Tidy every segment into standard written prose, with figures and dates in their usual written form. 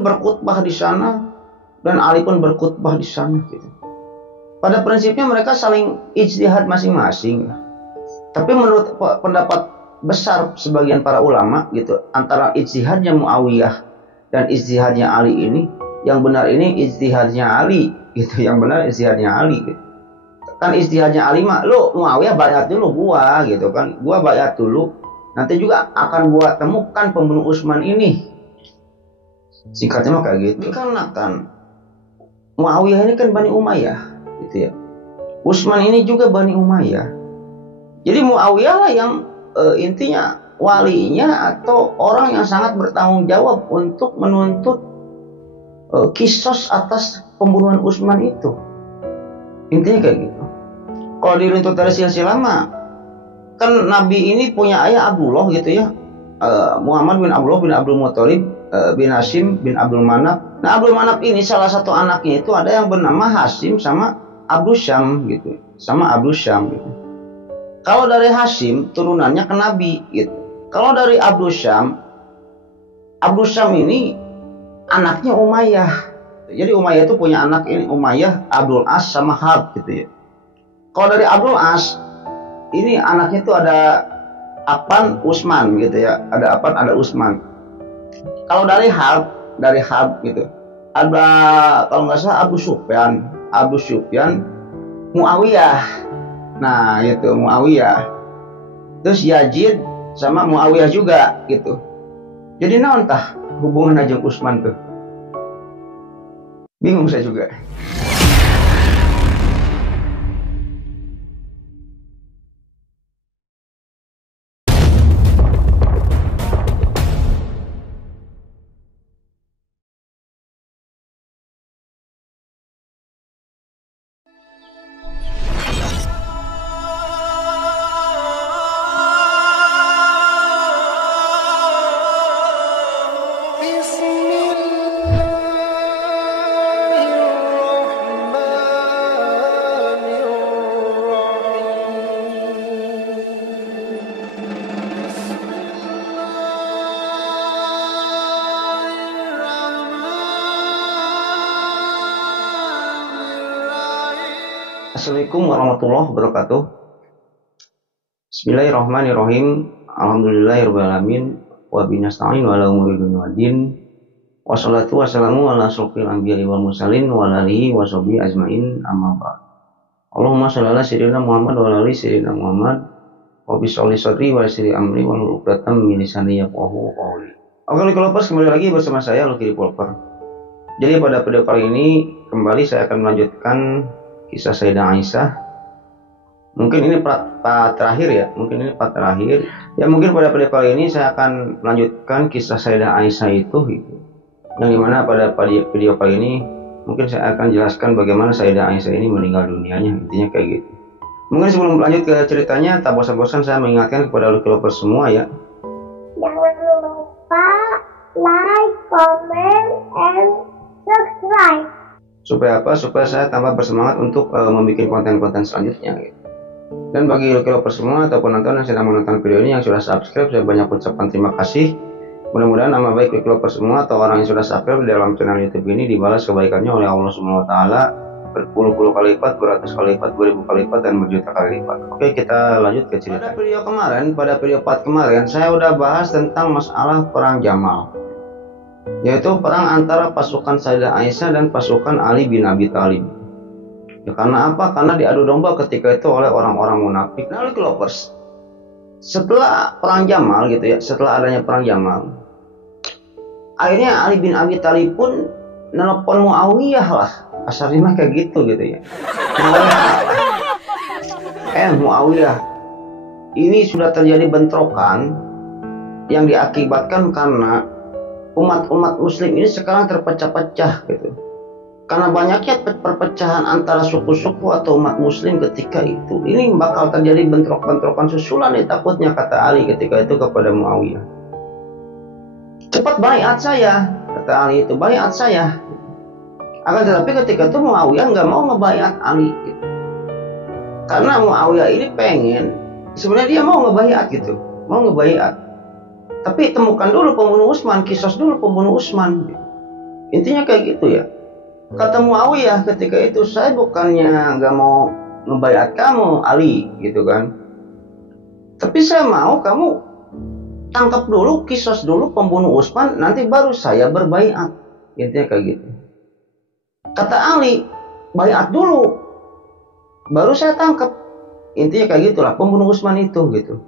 berkhutbah di sana dan Ali pun berkhutbah di sana gitu. Pada prinsipnya mereka saling ijtihad masing-masing. Tapi menurut pendapat besar sebagian para ulama gitu, antara ijtihadnya Muawiyah dan ijtihadnya Ali ini, yang benar ini ijtihadnya Ali gitu, yang benar ijtihadnya Ali gitu. Kan ijtihadnya Ali mah, lu Muawiyah bayat dulu gua gitu kan, gua bayat dulu, nanti juga akan gua temukan pembunuh Utsman ini. Singkatnya mah kayak gitu. Dikarenakan Muawiyah ini kan Bani Umayyah gitu ya. Utsman ini juga Bani Umayyah. Jadi Muawiyah lah yang intinya walinya atau orang yang sangat bertanggung jawab untuk menuntut kisos atas pembunuhan Utsman itu. Intinya kayak gitu. Kalau diruntut dari silsilah mah, kan Nabi ini punya ayah Abdullah gitu ya, Muhammad bin Abdullah bin Abdul Muthalib bin Hashim bin Abdul Manaf. Nah, Abdul Manaf ini salah satu anaknya itu ada yang bernama Hashim sama Abdul Syam gitu, sama Abdul Syam gitu. Kalau dari Hashim turunannya ke Nabi gitu. Kalau dari Abdul Syam ini anaknya Umayyah. Jadi Umayyah itu punya anak ini, Umayyah, Abdul As sama Harb gitu ya. Kalau dari Abdul As ini anaknya itu ada Affan, Utsman gitu ya. Ada Affan, ada Utsman. Kalau dari Harb gitu, ada kalau nggak salah Abu Sufyan, Muawiyah. Nah itu Muawiyah. Terus Yazid sama Muawiyah juga gitu. Jadi naon tah hubungan jeung Utsman tuh? Bingung saya juga. Assalamualaikum warahmatullahi wabarakatuh. Bismillahirrahmanirrahim. Alhamdulillahirrahmanirrahim. Wa binasta'in wa ala umuri dunya waddin. Wassalatu wassalamu ala asyrofil anbiya'i wal mursalin wa alihi wa sahbihi ajmain, amma ba'd. Allahumma shalli ala sayyidina Muhammad wa ala ali sayyidina Muhammad wa bi sholli sadri wa sirri amri wa nuqdatam min lisani yafqahu qawli. Oke, Lucky kembali lagi bersama saya Lucky Revolver. Jadi pada video kali ini kembali saya akan melanjutkan kisah Sayyidah Aisyah. Mungkin ini part terakhir ya, ya mungkin pada video kali ini saya akan melanjutkan kisah Sayyidah Aisyah itu gitu. Yang dimana pada video kali ini mungkin saya akan jelaskan bagaimana Sayyidah Aisyah ini meninggal dunianya, intinya kayak gitu. Mungkin sebelum lanjut ke ceritanya, tak bosan-bosan saya mengingatkan kepada Lucky Lovers semua ya, jangan lupa like, comment, and subscribe. Supaya apa? Supaya saya tambah bersemangat untuk membuat konten-konten selanjutnya gitu. Dan bagi Lucky Lovers semua atau penonton yang sedang menonton video ini yang sudah subscribe, saya banyak ucapkan terima kasih. Mudah-mudahan nama baik Lucky Lovers semua atau orang yang sudah subscribe di dalam channel YouTube ini dibalas kebaikannya oleh Allah Subhanahu wa taala berpuluh-puluh kali lipat, beratus kali lipat, beribu kali lipat, dan berjuta kali lipat. Oke, kita lanjut ke cerita. Pada video part kemarin saya udah bahas tentang masalah perang Jamal, yaitu perang antara pasukan Sayyidah Aisyah dan pasukan Ali bin Abi Thalib. Ya, karena apa? Karena diadu domba ketika itu oleh orang-orang munafik. Nah, Lucky Lovers, setelah perang Jamal gitu ya, setelah adanya perang Jamal, akhirnya Ali bin Abi Thalib pun nelpon Muawiyah lah, asarnya kayak gitu ya. Muawiyah, ini sudah terjadi bentrokan yang diakibatkan karena umat Muslim ini sekarang terpecah-pecah gitu. Karena banyaknya perpecahan antara suku-suku atau umat Muslim ketika itu, ini bakal terjadi bentrok-bentrokan susulan nih takutnya, kata Ali ketika itu kepada Muawiyah. Cepat baiat saya, kata Ali itu, baiat saya. Akan tetapi ketika itu Muawiyah nggak mau ngebaiat Ali gitu. Karena Muawiyah ini pengen, sebenarnya dia mau ngebaiat gitu, tapi temukan dulu pembunuh Utsman, kisos dulu pembunuh Utsman gitu. Intinya kayak gitu ya. Kata Muawiyah ketika itu, saya bukannya nggak mau ngebaiat kamu Ali gitu kan, tapi saya mau kamu tangkap dulu, kisos dulu pembunuh Utsman, nanti baru saya berbaiat. Intinya kayak gitu. Kata Ali, baiat dulu baru saya tangkap. Intinya kayak gitulah pembunuh Utsman itu gitu.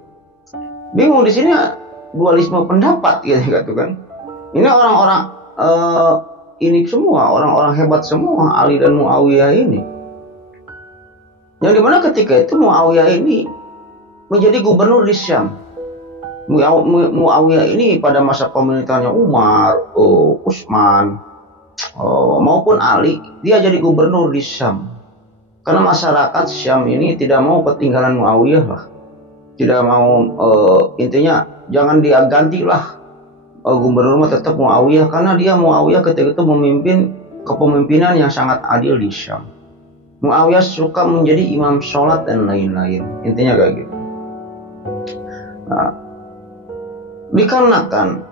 Bingung di sini dualisme pendapat gitu kan. Ini orang-orang ini semua orang-orang hebat semua, Ali dan Muawiyah ini. Yang dimana ketika itu Muawiyah ini menjadi gubernur di Syam. Muawiyah ini pada masa pemerintahannya Umar, Utsman, maupun Ali, dia jadi gubernur di Syam. Karena masyarakat Syam ini tidak mau ketinggalan Muawiyah lah. Tidak mau, intinya jangan dia gantilah. Gubernur mah tetap Muawiyah, karena Muawiyah ketika itu memimpin kepemimpinan yang sangat adil di Syam. Muawiyah suka menjadi imam sholat dan lain-lain. Intinya kayak gitu. Nah, dikarenakan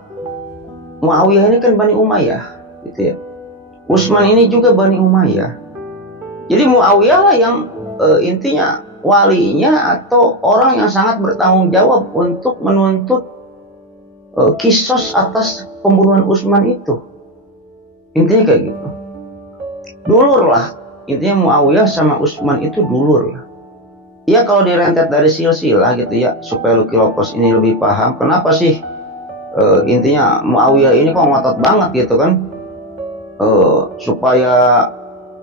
Muawiyah ini kan Bani Umayyah gitu ya. Utsman ini juga Bani Umayyah. Jadi Muawiyah lah yang intinya walinya atau orang yang sangat bertanggung jawab untuk menuntut kisos atas pembunuhan Utsman itu. Intinya kayak gitu. Dulur lah. Intinya Muawiyah sama Utsman itu dulur lah. Ya kalau direntet dari silsilah gitu ya, supaya Lucky Lopez ini lebih paham kenapa sih intinya Muawiyah ini kok ngotot banget gitu kan, supaya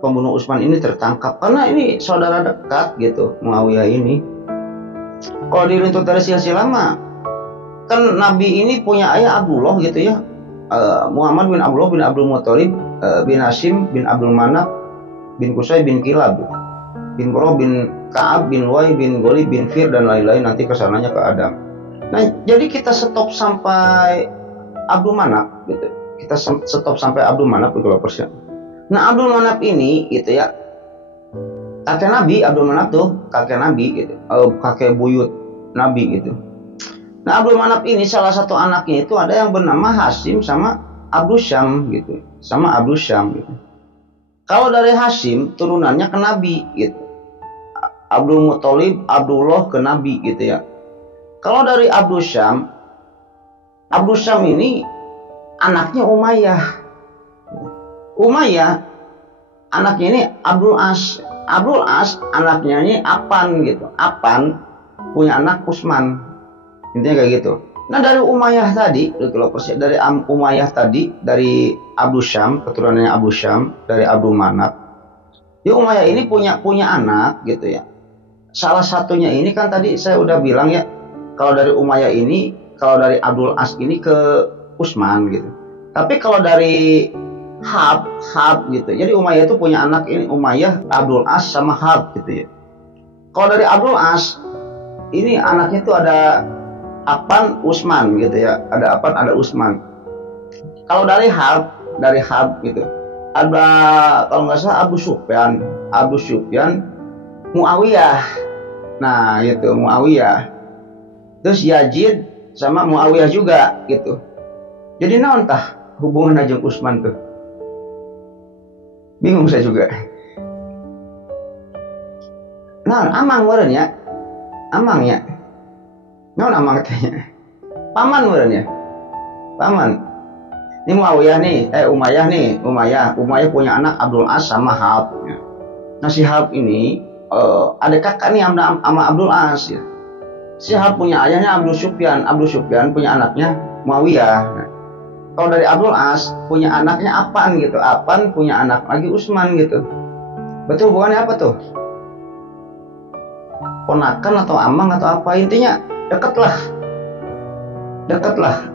pembunuh Utsman ini tertangkap, karena ini saudara dekat gitu Muawiyah ini. Kalau diruntut dari silsilah mah kan Nabi ini punya ayah Abdullah gitu ya, Muhammad bin Abdullah bin Abdul Muthalib bin Hashim bin Abdul Manaf bin Qusay bin Kilab bin Qurrah bin Ka'ab bin Luay bin Ghalib bin Fir dan lain-lain, nanti kesananya ke Adam. Nah jadi kita stop sampai Abdul Manaf gitu, kita stop sampai Abdul Manaf gitu. Nah Abdul Manaf ini gitu ya, kakek Nabi. Abdul Manaf tuh kakek Nabi gitu, kakek buyut Nabi gitu. Nah Abdul Manaf ini salah satu anaknya itu ada yang bernama Hashim sama Abdul Syam gitu, sama Abdul Syam gitu. Kalau dari Hashim turunannya ke Nabi gitu, Abdul Muthalib, Abdullah ke Nabi gitu ya. Kalau dari Abdul Syam ini anaknya Umayyah. Umayyah anaknya ini Abdul As. Abdul As anaknya ini Affan gitu. Affan punya anak Utsman. Intinya kayak gitu. Nah dari Umayyah tadi, dari Umayyah tadi, dari Abdul Syam, keturunannya Abdul Syam, dari Abdul Manaf. Ya Umayyah ini punya anak gitu ya. Salah satunya ini kan tadi saya udah bilang ya, kalau dari Umayyah ini, kalau dari Abdul As ini ke Utsman gitu. Tapi kalau dari Hab gitu. Jadi Umayyah itu punya anak ini, Umayyah, Abdul As sama Hab gitu ya. Kalau dari Abdul As ini anaknya itu ada Affan, Utsman gitu ya. Ada Affan, ada Utsman. Kalau dari Hab gitu, ada kalau nggak salah Abu Sufyan, Muawiyah. Nah gitu Muawiyah. Terus Yazid sama Muawiyah juga gitu. Jadi naon tah hubungan jeung Utsman tuh? Bingung saya juga. Nah, amang meureun ya. Amang ya. Naon amang teh? Paman meureun ya. Paman. Ini Muawiyah nih, Umayyah punya anak Abdul As sama Hab. Ya. Nah si Hab ini ada kakak nih sama Abdul As ya. Si Hab punya ayahnya Abdul Sufyan punya anaknya Muawiyah. Nah, kalau dari Abdul As punya anaknya Affan gitu, Affan punya anak lagi Utsman gitu. Betul hubungannya apa tuh? Ponakan atau amang atau apa, intinya dekatlah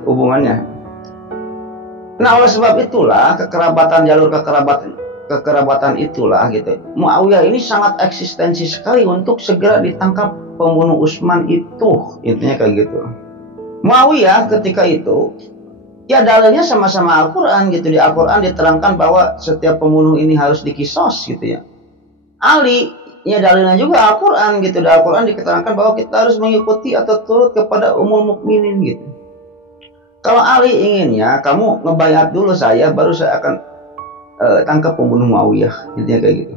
hubungannya. Nah oleh sebab itulah jalur kekerabatan itulah gitu. Muawiyah ini sangat eksistensi sekali untuk segera ditangkap pembunuh Utsman itu, intinya kayak gitu. Muawiyah ketika itu ya dalilnya sama-sama Al-Quran gitu. Di Al-Quran diterangkan bahwa setiap pembunuh ini harus dikisos gitu ya. Ali ya dalilnya juga Al-Quran gitu. Di Al-Quran diterangkan bahwa kita harus mengikuti atau turut kepada umul mukminin gitu. Kalau Ali inginnya kamu ngebaiat dulu saya, baru saya akan tangkap pembunuh Muawiyah, intinya kayak gitu.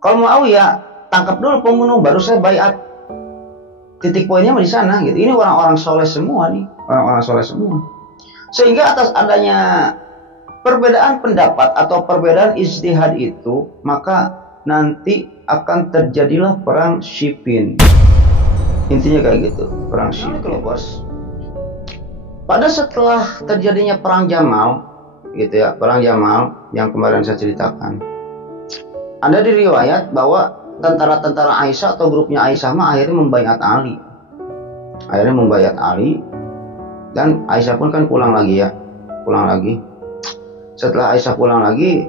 Kalau Muawiyah tangkap dulu pembunuh, baru saya baiat. Titik poinnya di sana gitu. Ini orang-orang soleh semua nih, orang-orang soleh semua. Sehingga atas adanya perbedaan pendapat atau perbedaan ijtihad itu, maka nanti akan terjadilah perang Siffin. Intinya kayak gitu, perang Siffin. Pada setelah terjadinya perang Jamal, gitu ya, perang Jamal yang kemarin saya ceritakan, ada di riwayat bahwa tentara-tentara Aisyah atau grupnya Aisyah mah akhirnya membaiat Ali. Akhirnya membaiat Ali, dan Aisyah pun kan pulang lagi ya, pulang lagi. Setelah Aisyah pulang lagi,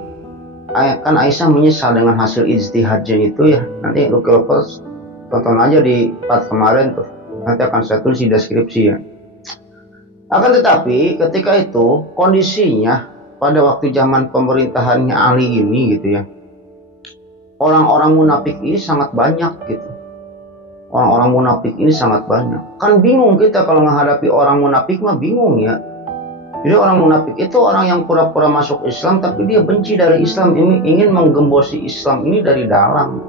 kan Aisyah menyesal dengan hasil ijtihadnya itu ya. Nanti lu tonton aja di part kemarin tuh, nanti akan saya tulis di deskripsi ya. Akan tetapi ketika itu kondisinya pada waktu zaman pemerintahannya Ali ini gitu ya, orang-orang munafik ini sangat banyak gitu. Orang-orang munafik ini sangat banyak. Kan bingung kita kalau menghadapi orang munafik mah bingung ya. Jadi orang munafik itu orang yang pura-pura masuk Islam tapi dia benci dari Islam ini, ingin menggembosi Islam ini dari dalam.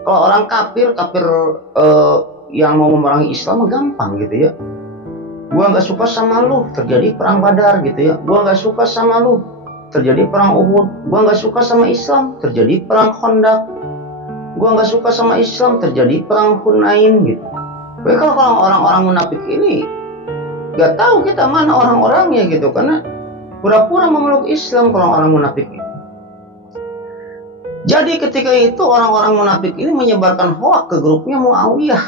Kalau orang kafir yang mau memerangi Islam gampang gitu ya. Gua nggak suka sama lu, terjadi perang Badar gitu ya. Gua nggak suka sama lu, terjadi perang Uhud. Gua nggak suka sama Islam, terjadi perang Khandaq. Gua nggak suka sama Islam, terjadi perang Hunain gitu. Tapi kalau orang-orang munafik ini nggak tahu kita mana orang-orangnya gitu, karena pura-pura memeluk Islam kalau orang munafik ini. Jadi ketika itu orang-orang munafik ini menyebarkan hoak ke grupnya Muawiyah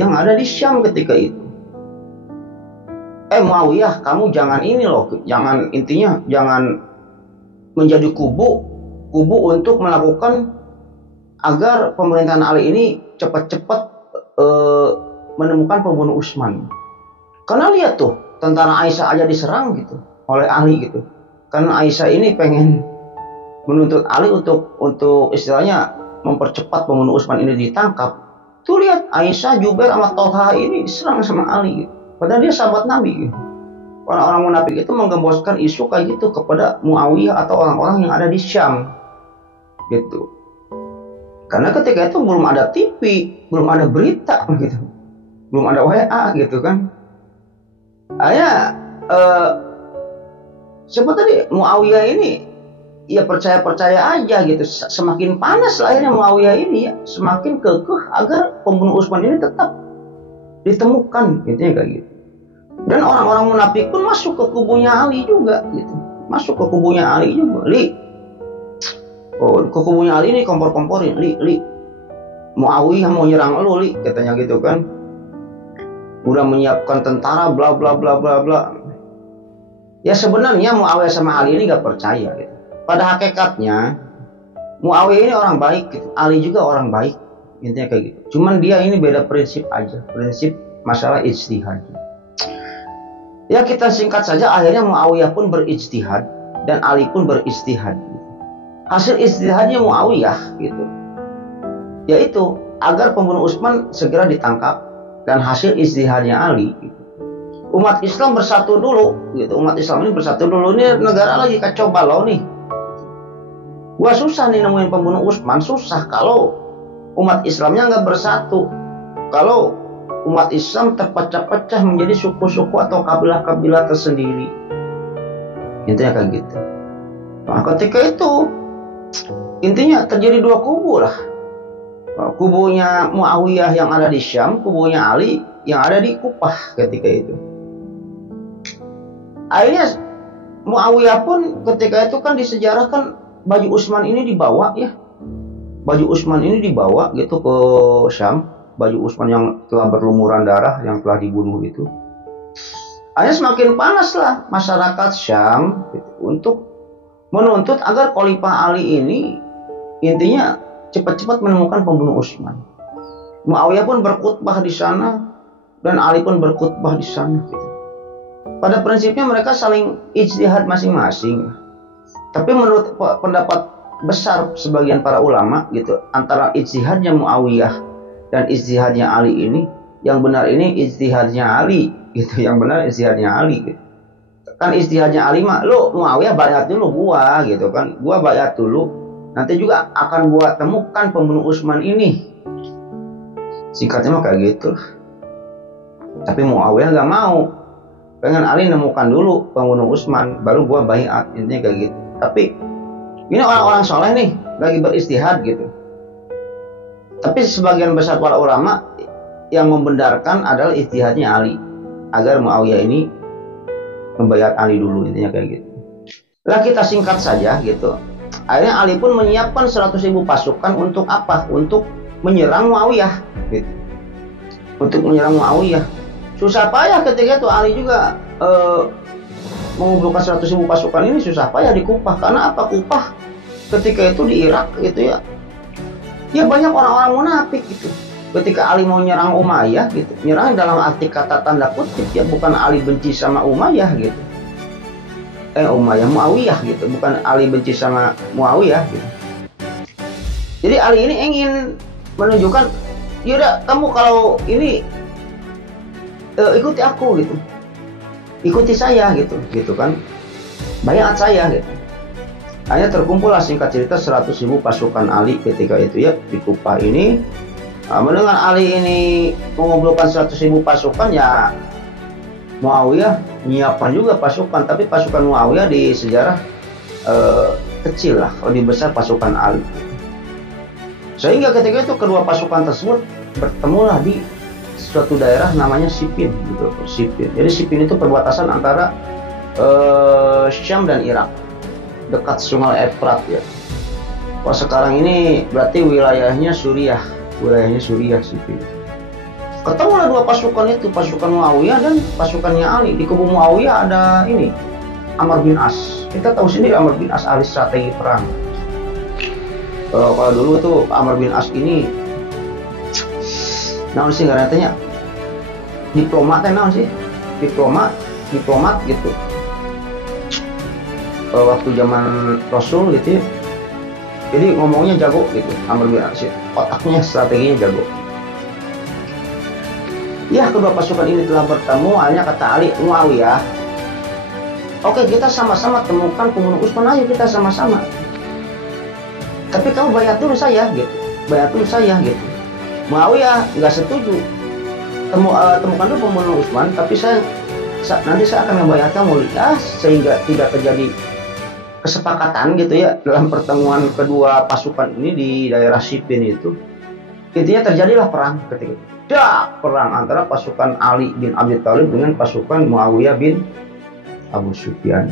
yang ada di Syam ketika itu. Muawiyah, kamu jangan ini loh, jangan, intinya jangan menjadi kubu untuk melakukan agar pemerintahan Ali ini cepat-cepat menemukan pembunuh Utsman. Karena lihat tuh, tentara Aisyah aja diserang gitu oleh Ali gitu. Karena Aisyah ini pengen menuntut Ali untuk istilahnya mempercepat pembunuh Utsman ini ditangkap. Tuh lihat, Aisyah, Jubair sama Tolha ini diserang sama Ali gitu. Padahal dia sahabat Nabi gitu. Orang-orang munafik itu menggemboskan isu kayak gitu kepada Muawiyah atau orang-orang yang ada di Syam gitu. Karena ketika itu belum ada TV, belum ada berita gitu, belum ada WA gitu kan. Siapa tadi Muawiyah ini ya percaya aja gitu. Semakin panas lah akhirnya Muawiyah ini ya, semakin kekeh agar pembunuh Utsman ini tetap ditemukan, intinya kayak gitu. Dan orang-orang munafik pun masuk ke kubunya Ali juga gitu, masuk ke kubunya Ali juga. Ke kubunya Ali ini kompor-komporin, Muawiyah mau nyerang lu, katanya gitu kan. Udah menyiapkan tentara, bla bla bla bla bla. Ya sebenarnya Muawiyah sama Ali ini gak percaya gitu. Pada hakikatnya Muawiyah ini orang baik gitu, Ali juga orang baik, intinya kayak gitu. Cuman dia ini beda prinsip aja, prinsip masalah ijtihad. Ya kita singkat saja, akhirnya Muawiyah pun berijtihad dan Ali pun berijtihad. Hasil ijtihadnya Muawiyah gitu, yaitu agar pembunuh Utsman segera ditangkap, dan hasil ijtihadnya Ali gitu. Umat Islam bersatu dulu gitu, umat Islam ini bersatu dulu. Ini negara lagi kacau balau nih. Gua susah nih nemuin pembunuh Utsman, susah kalau umat Islamnya nggak bersatu. Kalau umat Islam terpecah-pecah menjadi suku-suku atau kabilah-kabilah tersendiri, intinya kayak gitu. Nah ketika itu intinya terjadi dua kubu lah. Kubunya Muawiyah yang ada di Syam, kubunya Ali yang ada di Kufah ketika itu. Akhirnya Muawiyah pun ketika itu kan disejarahkan baju Utsman ini dibawa ya. Baju Utsman ini dibawa gitu ke Syam. Baju Utsman yang telah berlumuran darah, yang telah dibunuh itu. Akhirnya semakin panas lah masyarakat Syam gitu, untuk menuntut agar Khalifah Ali ini intinya cepat-cepat menemukan pembunuh Utsman. Muawiyah pun berkhutbah di sana dan Ali pun berkhutbah di sana gitu. Pada prinsipnya mereka saling ijtihad masing-masing. Tapi menurut pendapat besar sebagian para ulama gitu, antara ijtihadnya Muawiyah dan ijtihadnya Ali ini, yang benar ini ijtihadnya Ali gitu, yang benar ijtihadnya Ali gitu. kan istihadnya Ali mah, lu Muawiyah bayat dulu gua gitu kan, gua bayat dulu, nanti juga akan gua temukan pembunuh Utsman ini. Singkatnya mah kayak gitu. Tapi Muawiyah gak mau, pengen Ali nemukan dulu pembunuh Utsman, baru gua bayat, intinya kayak gitu. Tapi ini orang-orang soleh nih lagi beristihad gitu. Tapi sebagian besar para ulama yang membenarkan adalah istihadnya Ali, agar Muawiyah ini membayar Ali dulu, intinya kayak gitu. Lah kita singkat saja gitu. Akhirnya Ali pun menyiapkan 100.000 pasukan untuk apa? Untuk menyerang Muawiyah gitu. Untuk menyerang Muawiyah. Susah payah ketika itu Ali juga mengumpulkan 100.000 pasukan ini, susah payah di Kufah. Karena apa? Kufah ketika itu di Irak gitu ya. Ya banyak orang-orang munafik gitu. Ketika Ali mau nyerang Umayyah gitu, nyerang dalam arti kata tanda kutip ya, bukan Ali benci sama Umayyah gitu. Muawiyah gitu, bukan Ali benci sama Muawiyah gitu. Jadi Ali ini ingin menunjukkan, yaudah kamu kalau ini ikuti aku gitu, ikuti saya gitu kan, bayat saya gitu. Hanya terkumpullah singkat cerita 100.000 pasukan Ali ketika itu ya di Kufah ini. Mendengar Ali ini mengumpulkan 100.000 pasukan, ya Muawiyah menyiapkan juga pasukan, tapi pasukan Muawiyah di sejarah kecil lah, lebih besar pasukan Ali. Sehingga ketika itu kedua pasukan tersebut bertemulah di suatu daerah namanya Siffin gitu, Siffin. Jadi Siffin itu perbatasan antara Syam dan Irak, dekat Sungai Efrat ya. Kalau sekarang ini berarti wilayahnya Suriah Siffin. Ketemulah dua pasukan itu, pasukan Muawiyah dan pasukannya Ali. Di kubu Muawiyah ada ini, Amr bin As. Kita tahu sendiri Amr bin As ahli strategi perang. Kalau dulu itu Amr bin As ini, naon sih katanya, diplomat gitu. Waktu zaman Rasul gitu ya. Jadi ngomongnya jago gitu, Amr bin As, otaknya strateginya jago. Ya kedua pasukan ini telah bertemu, hanya kata Ali, Muawiyah, oke kita sama-sama temukan pembunuh Utsman, ayo kita sama-sama. Tapi kamu bayat dulu saya gitu, Muawiyah nggak setuju. Temukan dulu pembunuh Utsman, tapi nanti saya akan membayar kamu ya, sehingga tidak terjadi kesepakatan gitu ya dalam pertemuan kedua pasukan ini di daerah Siffin itu. Intinya terjadilah perang ketika itu. Perang antara pasukan Ali bin Abi Thalib dengan pasukan Muawiyah bin Abu Sufyan.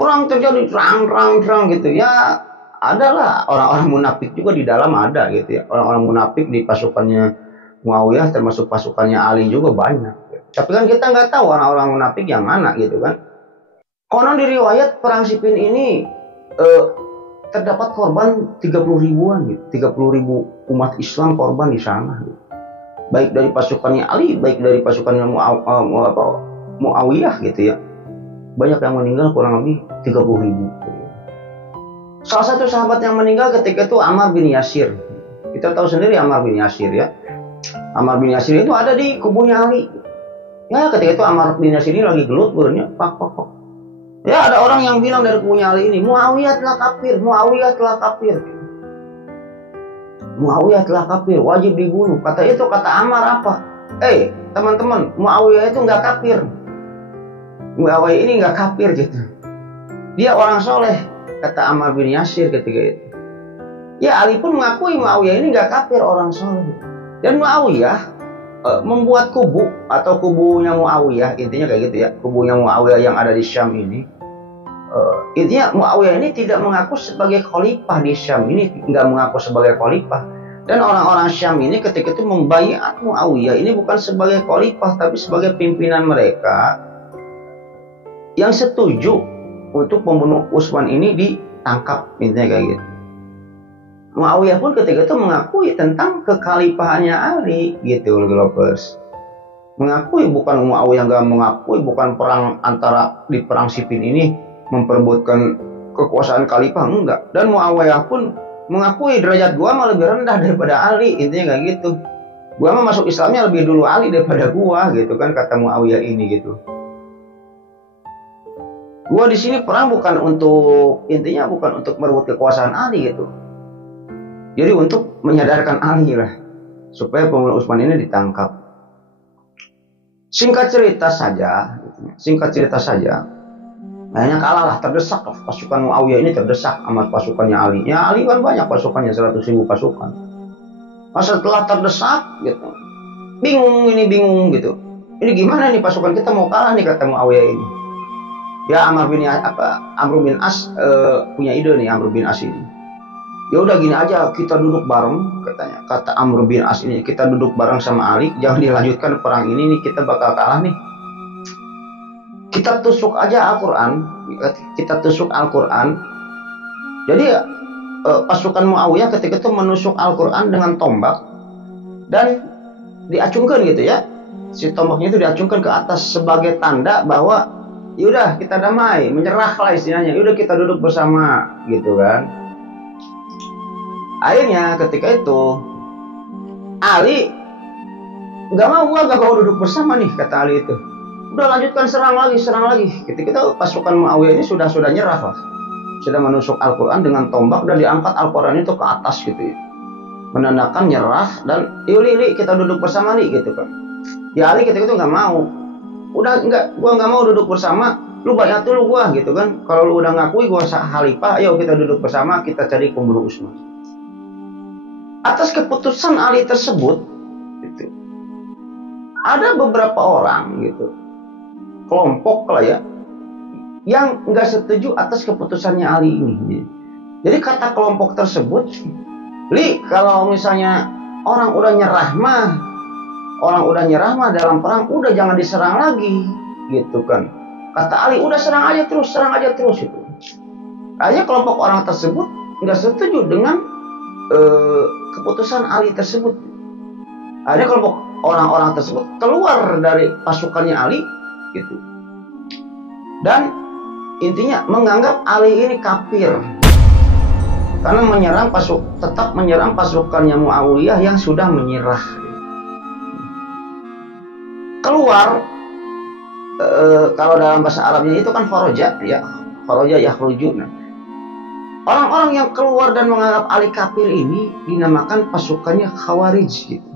Perang terjadi, terang gitu ya. Adalah orang-orang munafik juga di dalam, ada gitu ya, orang-orang munafik di pasukannya Muawiyah, termasuk pasukannya Ali juga banyak. Tapi kan kita nggak tahu orang-orang munafik yang mana gitu kan. Konon di riwayat perang Siffin ini terdapat korban 30 ribuan gitu. 30 ribu umat Islam korban di sana gitu. Baik dari pasukannya Ali, baik dari pasukannya Muawiyah gitu ya. Banyak yang meninggal, kurang lebih 30 ribu. Salah satu sahabat yang meninggal ketika itu Ammar bin Yasir. Kita tahu sendiri Ammar bin Yasir ya. Ammar bin Yasir itu ada di kubunya Ali. Ya ketika itu Ammar bin Yasir ini lagi gelut, burungnya pak. Ya ada orang yang bilang dari kubunya Ali ini, Muawiyah telah kafir, wajib dibunuh. Kata Ammar apa? Teman-teman, Muawiyah itu nggak kafir. Muawiyah ini nggak kafir gitu. Dia orang soleh, kata Ammar bin Yasir ketika itu. Ya Ali pun mengakui Muawiyah ini nggak kafir, orang soleh. Dan Muawiyah membuat kubu atau kubunya Muawiyah, intinya kayak gitu ya, kubunya Muawiyah yang ada di Syam ini. Intinya Muawiyah ini tidak mengaku sebagai khalifah di Syam ini, nggak mengaku sebagai khalifah. Dan orang-orang Syam ini ketika itu membayat Muawiyah ini bukan sebagai khalifah, tapi sebagai pimpinan mereka yang setuju untuk pembunuh Utsman ini ditangkap, intinya kayak gitu. Muawiyah pun ketika itu mengakui tentang kekhalifahannya Ali gitu, lovers. mengakui, bukan Muawiyah nggak mengakui, bukan perang antara di perang Siffin ini memperebutkan kekuasaan khalifah, enggak. Dan Muawiyah pun mengakui derajat gua mah lebih rendah daripada Ali, intinya kayak gitu. Gua mah masuk Islamnya lebih dulu Ali daripada gua gitu kan, kata Muawiyah ini gitu. Gua di sini perang bukan untuk, intinya bukan untuk merebut kekuasaan Ali gitu. Jadi untuk menyadarkan Ali lah, supaya pembunuh Utsman ini ditangkap. Singkat cerita saja, akhirnya kalah lah, terdesak lah. Pasukan Muawiyah ini terdesak sama pasukannya Ali. Ya Ali kan banyak pasukannya, 100.000 pasukan. Nah, setelah terdesak gitu, bingung gitu. Ini gimana nih, pasukan kita mau kalah nih, kata Muawiyah ini. Ya Amr bin As punya ide nih, Amr bin As ini. Ya udah gini aja, kita duduk bareng, katanya. Kata Amr bin As ini, kita duduk bareng sama Ali, jangan dilanjutkan perang ini nih, kita bakal kalah nih. Kita tusuk aja Al-Quran, Jadi pasukan Muawiyah ketika itu menusuk Al-Quran dengan tombak dan diacungkan gitu ya. Si tombaknya itu diacungkan ke atas sebagai tanda bahwa yaudah kita damai, menyerah lah istilahnya. Yaudah kita duduk bersama gitu kan. Akhirnya ketika itu Ali gak mau duduk bersama nih, kata Ali itu. Udah lanjutkan, serang lagi. Ketika itu pasukan Muawiyah ini sudah nyerah lah. Sudah menusuk Al-Quran dengan tombak dan diangkat Al-Quran itu ke atas gitu ya. Menandakan nyerah dan yuk Li, kita duduk bersama nih gitu kan. Ya Ali ketika itu gak mau. Udah gua nggak mau duduk bersama, lu bayat dulu gua gitu kan. Kalau lu udah ngakui gua khalifah, ayo kita duduk bersama, kita cari pembunuh Utsman. Atas keputusan Ali tersebut gitu, ada beberapa orang gitu, kelompok lah ya, yang nggak setuju atas keputusannya Ali ini. Jadi kata kelompok tersebut, Li, kalau misalnya orang udah nyerah mah dalam perang udah jangan diserang lagi gitu kan. Kata Ali, udah serang aja terus itu. Akhirnya kelompok orang tersebut nggak setuju dengan keputusan Ali tersebut. Akhirnya kelompok orang-orang tersebut keluar dari pasukannya Ali gitu. Dan intinya menganggap Ali ini kafir karena tetap menyerang pasukannya Muawiyah yang sudah menyerah. Keluar kalau dalam bahasa Arabnya itu kan kharaja yakhruju. Orang-orang yang keluar dan menganggap Ali kafir ini dinamakan pasukannya Khawarij gitu.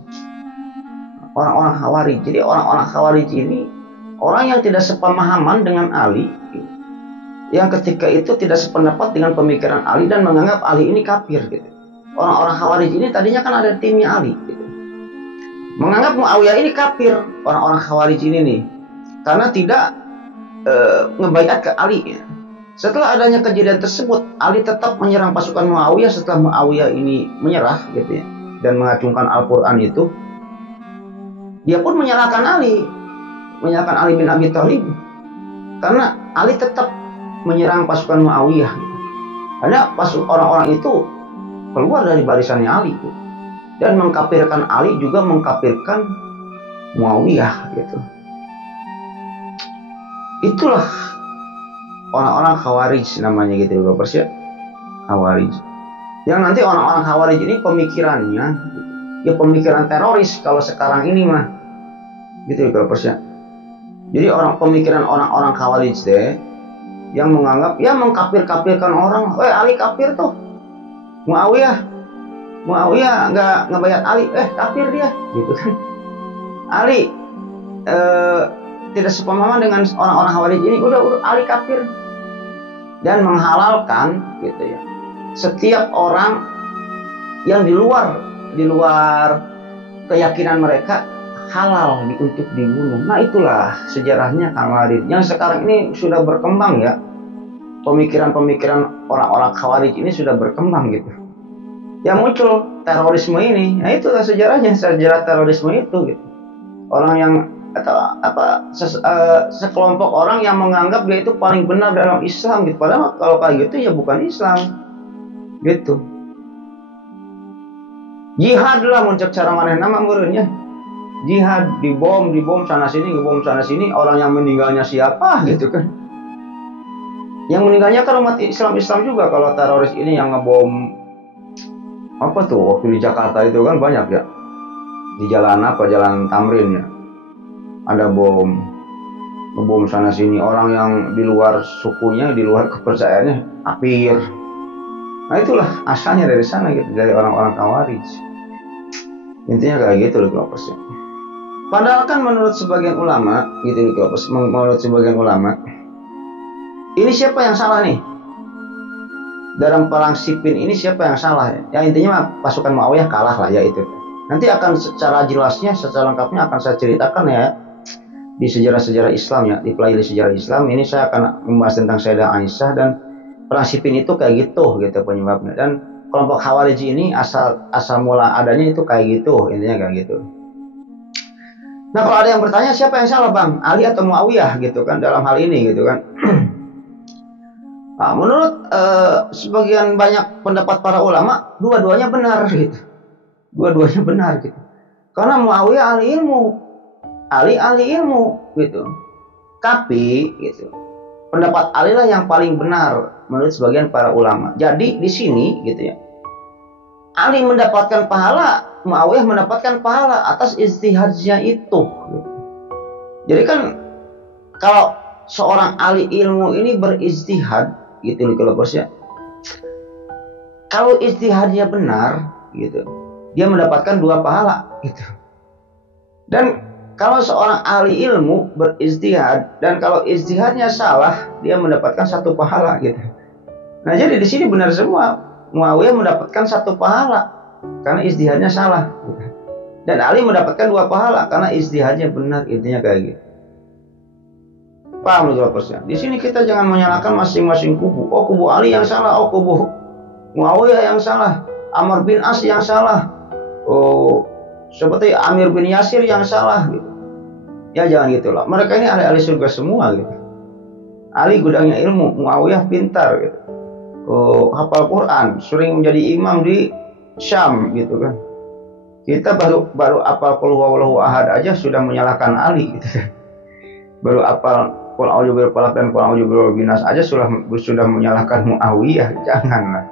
Orang-orang Khawarij. Jadi orang-orang Khawarij ini orang yang tidak sepemahaman dengan Ali, yang ketika itu tidak sependapat dengan pemikiran Ali dan menganggap Ali ini kafir gitu. Orang-orang Khawarij ini tadinya kan ada timnya Ali gitu. Menganggap Muawiyah ini kafir, orang-orang Khawarij ini nih, karena tidak ngebaiat ke Ali ya. Setelah adanya kejadian tersebut, Ali tetap menyerang pasukan Muawiyah setelah Muawiyah ini menyerah gitu ya, dan mengacungkan Al-Quran itu. Dia pun menyalahkan Ali bin Abi Thalib karena Ali tetap menyerang pasukan Muawiyah gitu. Karena orang-orang itu keluar dari barisannya Ali gitu, dan mengkafirkan Ali juga mengkafirkan Muawiyah gitu. Itulah orang-orang Khawarij namanya gitu Bapak ya. Khawarij. Yang nanti orang-orang Khawarij ini pemikirannya gitu, ya pemikiran teroris kalau sekarang ini mah. Gitu ya Bapak ya. Jadi pemikiran orang-orang Khawarij deh yang menganggap ya mengkafir-kafirkan orang. Ali kafir tuh. Muawiyah nggak ngebayat Ali, kafir dia gitu kan. Ali tidak sepemahaman dengan orang-orang Khawarij ini, udah Ali kafir. Dan menghalalkan gitu ya setiap orang yang di luar keyakinan mereka halal untuk dibunuh. Nah itulah sejarahnya Khawarij yang sekarang ini sudah berkembang ya. Pemikiran-pemikiran orang-orang Khawarij ini sudah berkembang gitu. Yang muncul terorisme ini, nah itulah sejarahnya, sejarah terorisme itu gitu. Orang yang sekelompok orang yang menganggap dia itu paling benar dalam Islam gitu. Padahal kalau kayak gitu ya bukan Islam gitu. Jihad lah muncul cara mana nama murunnya jihad, dibom sana sini, orang yang meninggalnya siapa gitu kan. Yang meninggalnya kan umat Islam juga. Kalau teroris ini yang ngebom apa tuh waktu di Jakarta itu kan banyak ya, di jalan Tamrin ya, ada ngebom sana sini, orang yang di luar sukunya, di luar kepercayaannya kafir. Nah itulah asalnya dari sana gitu, dari orang-orang Khawarij. Intinya kayak gitu loh kelompoknya. Padahal kan menurut sebagian ulama gitu loh, menurut sebagian ulama ini siapa yang salah nih? Dalam perang Siffin ini siapa yang salah ya? Ya intinya mah pasukan Muawiyah kalah lah ya itu. Nanti akan secara jelasnya, secara lengkapnya akan saya ceritakan ya di sejarah-sejarah Islam ya, di playlist sejarah Islam ini saya akan membahas tentang Sayyidah Aisyah dan perang Siffin itu kayak gitu penyebabnya, dan kelompok Khawarij ini asal mula adanya itu kayak gitu, intinya kayak gitu. Nah kalau ada yang bertanya siapa yang salah bang, Ali atau Muawiyah gitu kan dalam hal ini gitu kan. Nah, menurut sebagian banyak pendapat para ulama dua-duanya benar gitu, dua-duanya benar gitu. Karena Muawiyah ahli ilmu, Ali ilmu gitu. Tapi gitu, pendapat Ali lah yang paling benar menurut sebagian para ulama. Jadi di sini gitu ya, Ali mendapatkan pahala, Muawiyah mendapatkan pahala atas ijtihadnya itu. Gitu. Jadi kan kalau seorang ahli ilmu ini berijtihad gitu kalau bosnya, kalau ijtihadnya benar gitu, dia mendapatkan 2 pahala gitu. Dan kalau seorang ahli ilmu berijtihad dan kalau ijtihadnya salah, dia mendapatkan 1 pahala gitu. Nah jadi di sini benar semua, Muawiyah mendapatkan 1 pahala karena ijtihadnya salah, dan Ali mendapatkan 2 pahala karena ijtihadnya benar, intinya kayak gitu. Paham loh. Di sini kita jangan menyalahkan masing-masing kubu. Oh kubu Ali yang salah, oh kubu Muawiyah yang salah, Amr bin As yang salah, oh seperti Amir bin Yasir yang salah gitu. Ya jangan gitulah. Mereka ini ahli-ahli surga semua gitu. Ali gudangnya ilmu, Muawiyah pintar gitu. Oh, hafal Quran, sering menjadi imam di Syam gitu kan. Kita baru hafal qul huwallahu ahad aja sudah menyalahkan Ali gitu kan. Baru hafal qul a'udzu birabbil falaq dan qul a'udzu birabbin nas aja sudah menyalahkan Muawiyah. Janganlah.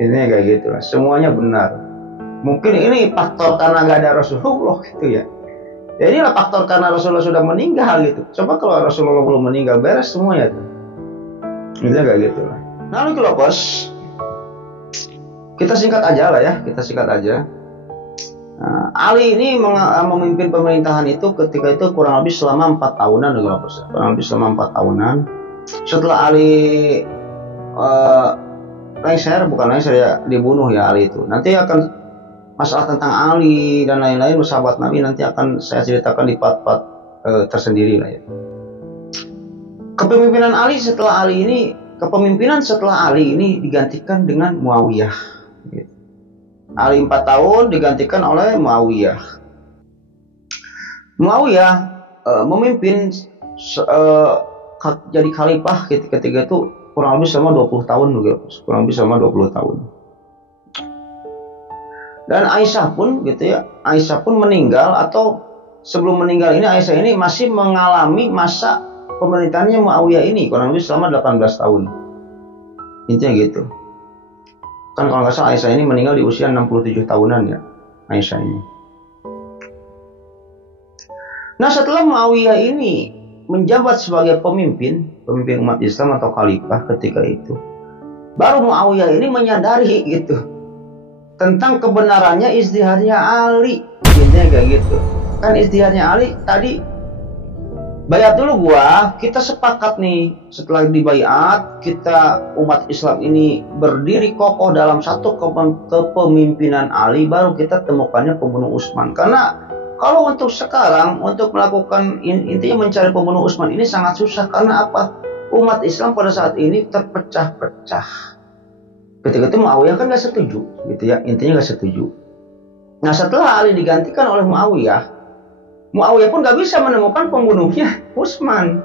Ini kayak gitulah. Semuanya benar. Mungkin ini faktor karena gak ada Rasulullah gitu ya. Ya inilah faktor karena Rasulullah sudah meninggal gitu. Coba kalau Rasulullah belum meninggal, beres semuanya tuh. Itu kayak gitu lah. Lalu kalau bos, kita singkat aja lah ya, Nah, Ali ini memimpin pemerintahan itu ketika itu kurang lebih selama 4 tahunan kalau bos. Kurang lebih selama 4 tahunan. Setelah Ali lengser ya, dibunuh ya Ali itu. Nanti akan masalah tentang Ali dan lain-lain sahabat Nabi nanti akan saya ceritakan di part-part tersendiri lah ya. Kepemimpinan setelah Ali ini digantikan dengan Muawiyah. Gitu. Ali 4 tahun digantikan oleh Muawiyah. Muawiyah memimpin jadi khalifah ketika itu kurang lebih selama 20 tahun juga, kurang lebih selama 20 tahun. Dan Aisyah pun gitu ya, Aisyah pun meninggal atau sebelum meninggal ini Aisyah ini masih mengalami masa pemerintahannya Muawiyah ini kurang lebih selama 18 tahun. Intinya gitu. Kan kalau nggak salah Aisyah ini meninggal di usia 67 tahunan ya, Aisyah ini. Nah setelah Muawiyah ini menjabat sebagai pemimpin umat Islam atau khalifah ketika itu, baru Muawiyah ini menyadari gitu tentang kebenarannya ijtihadnya Ali. Intinya kayak gitu. Kan ijtihadnya Ali tadi, bayat dulu kita sepakat nih, setelah dibaiat kita umat Islam ini berdiri kokoh dalam satu kepemimpinan Ali, baru kita temukannya pembunuh Utsman. Karena kalau untuk sekarang untuk melakukan intinya mencari pembunuh Utsman ini sangat susah. Karena apa? Umat Islam pada saat ini terpecah-pecah. Ketika itu Muawiyah kan gak setuju gitu ya, intinya gak setuju. Nah setelah Ali digantikan oleh Muawiyah pun gak bisa menemukan pembunuhnya Utsman.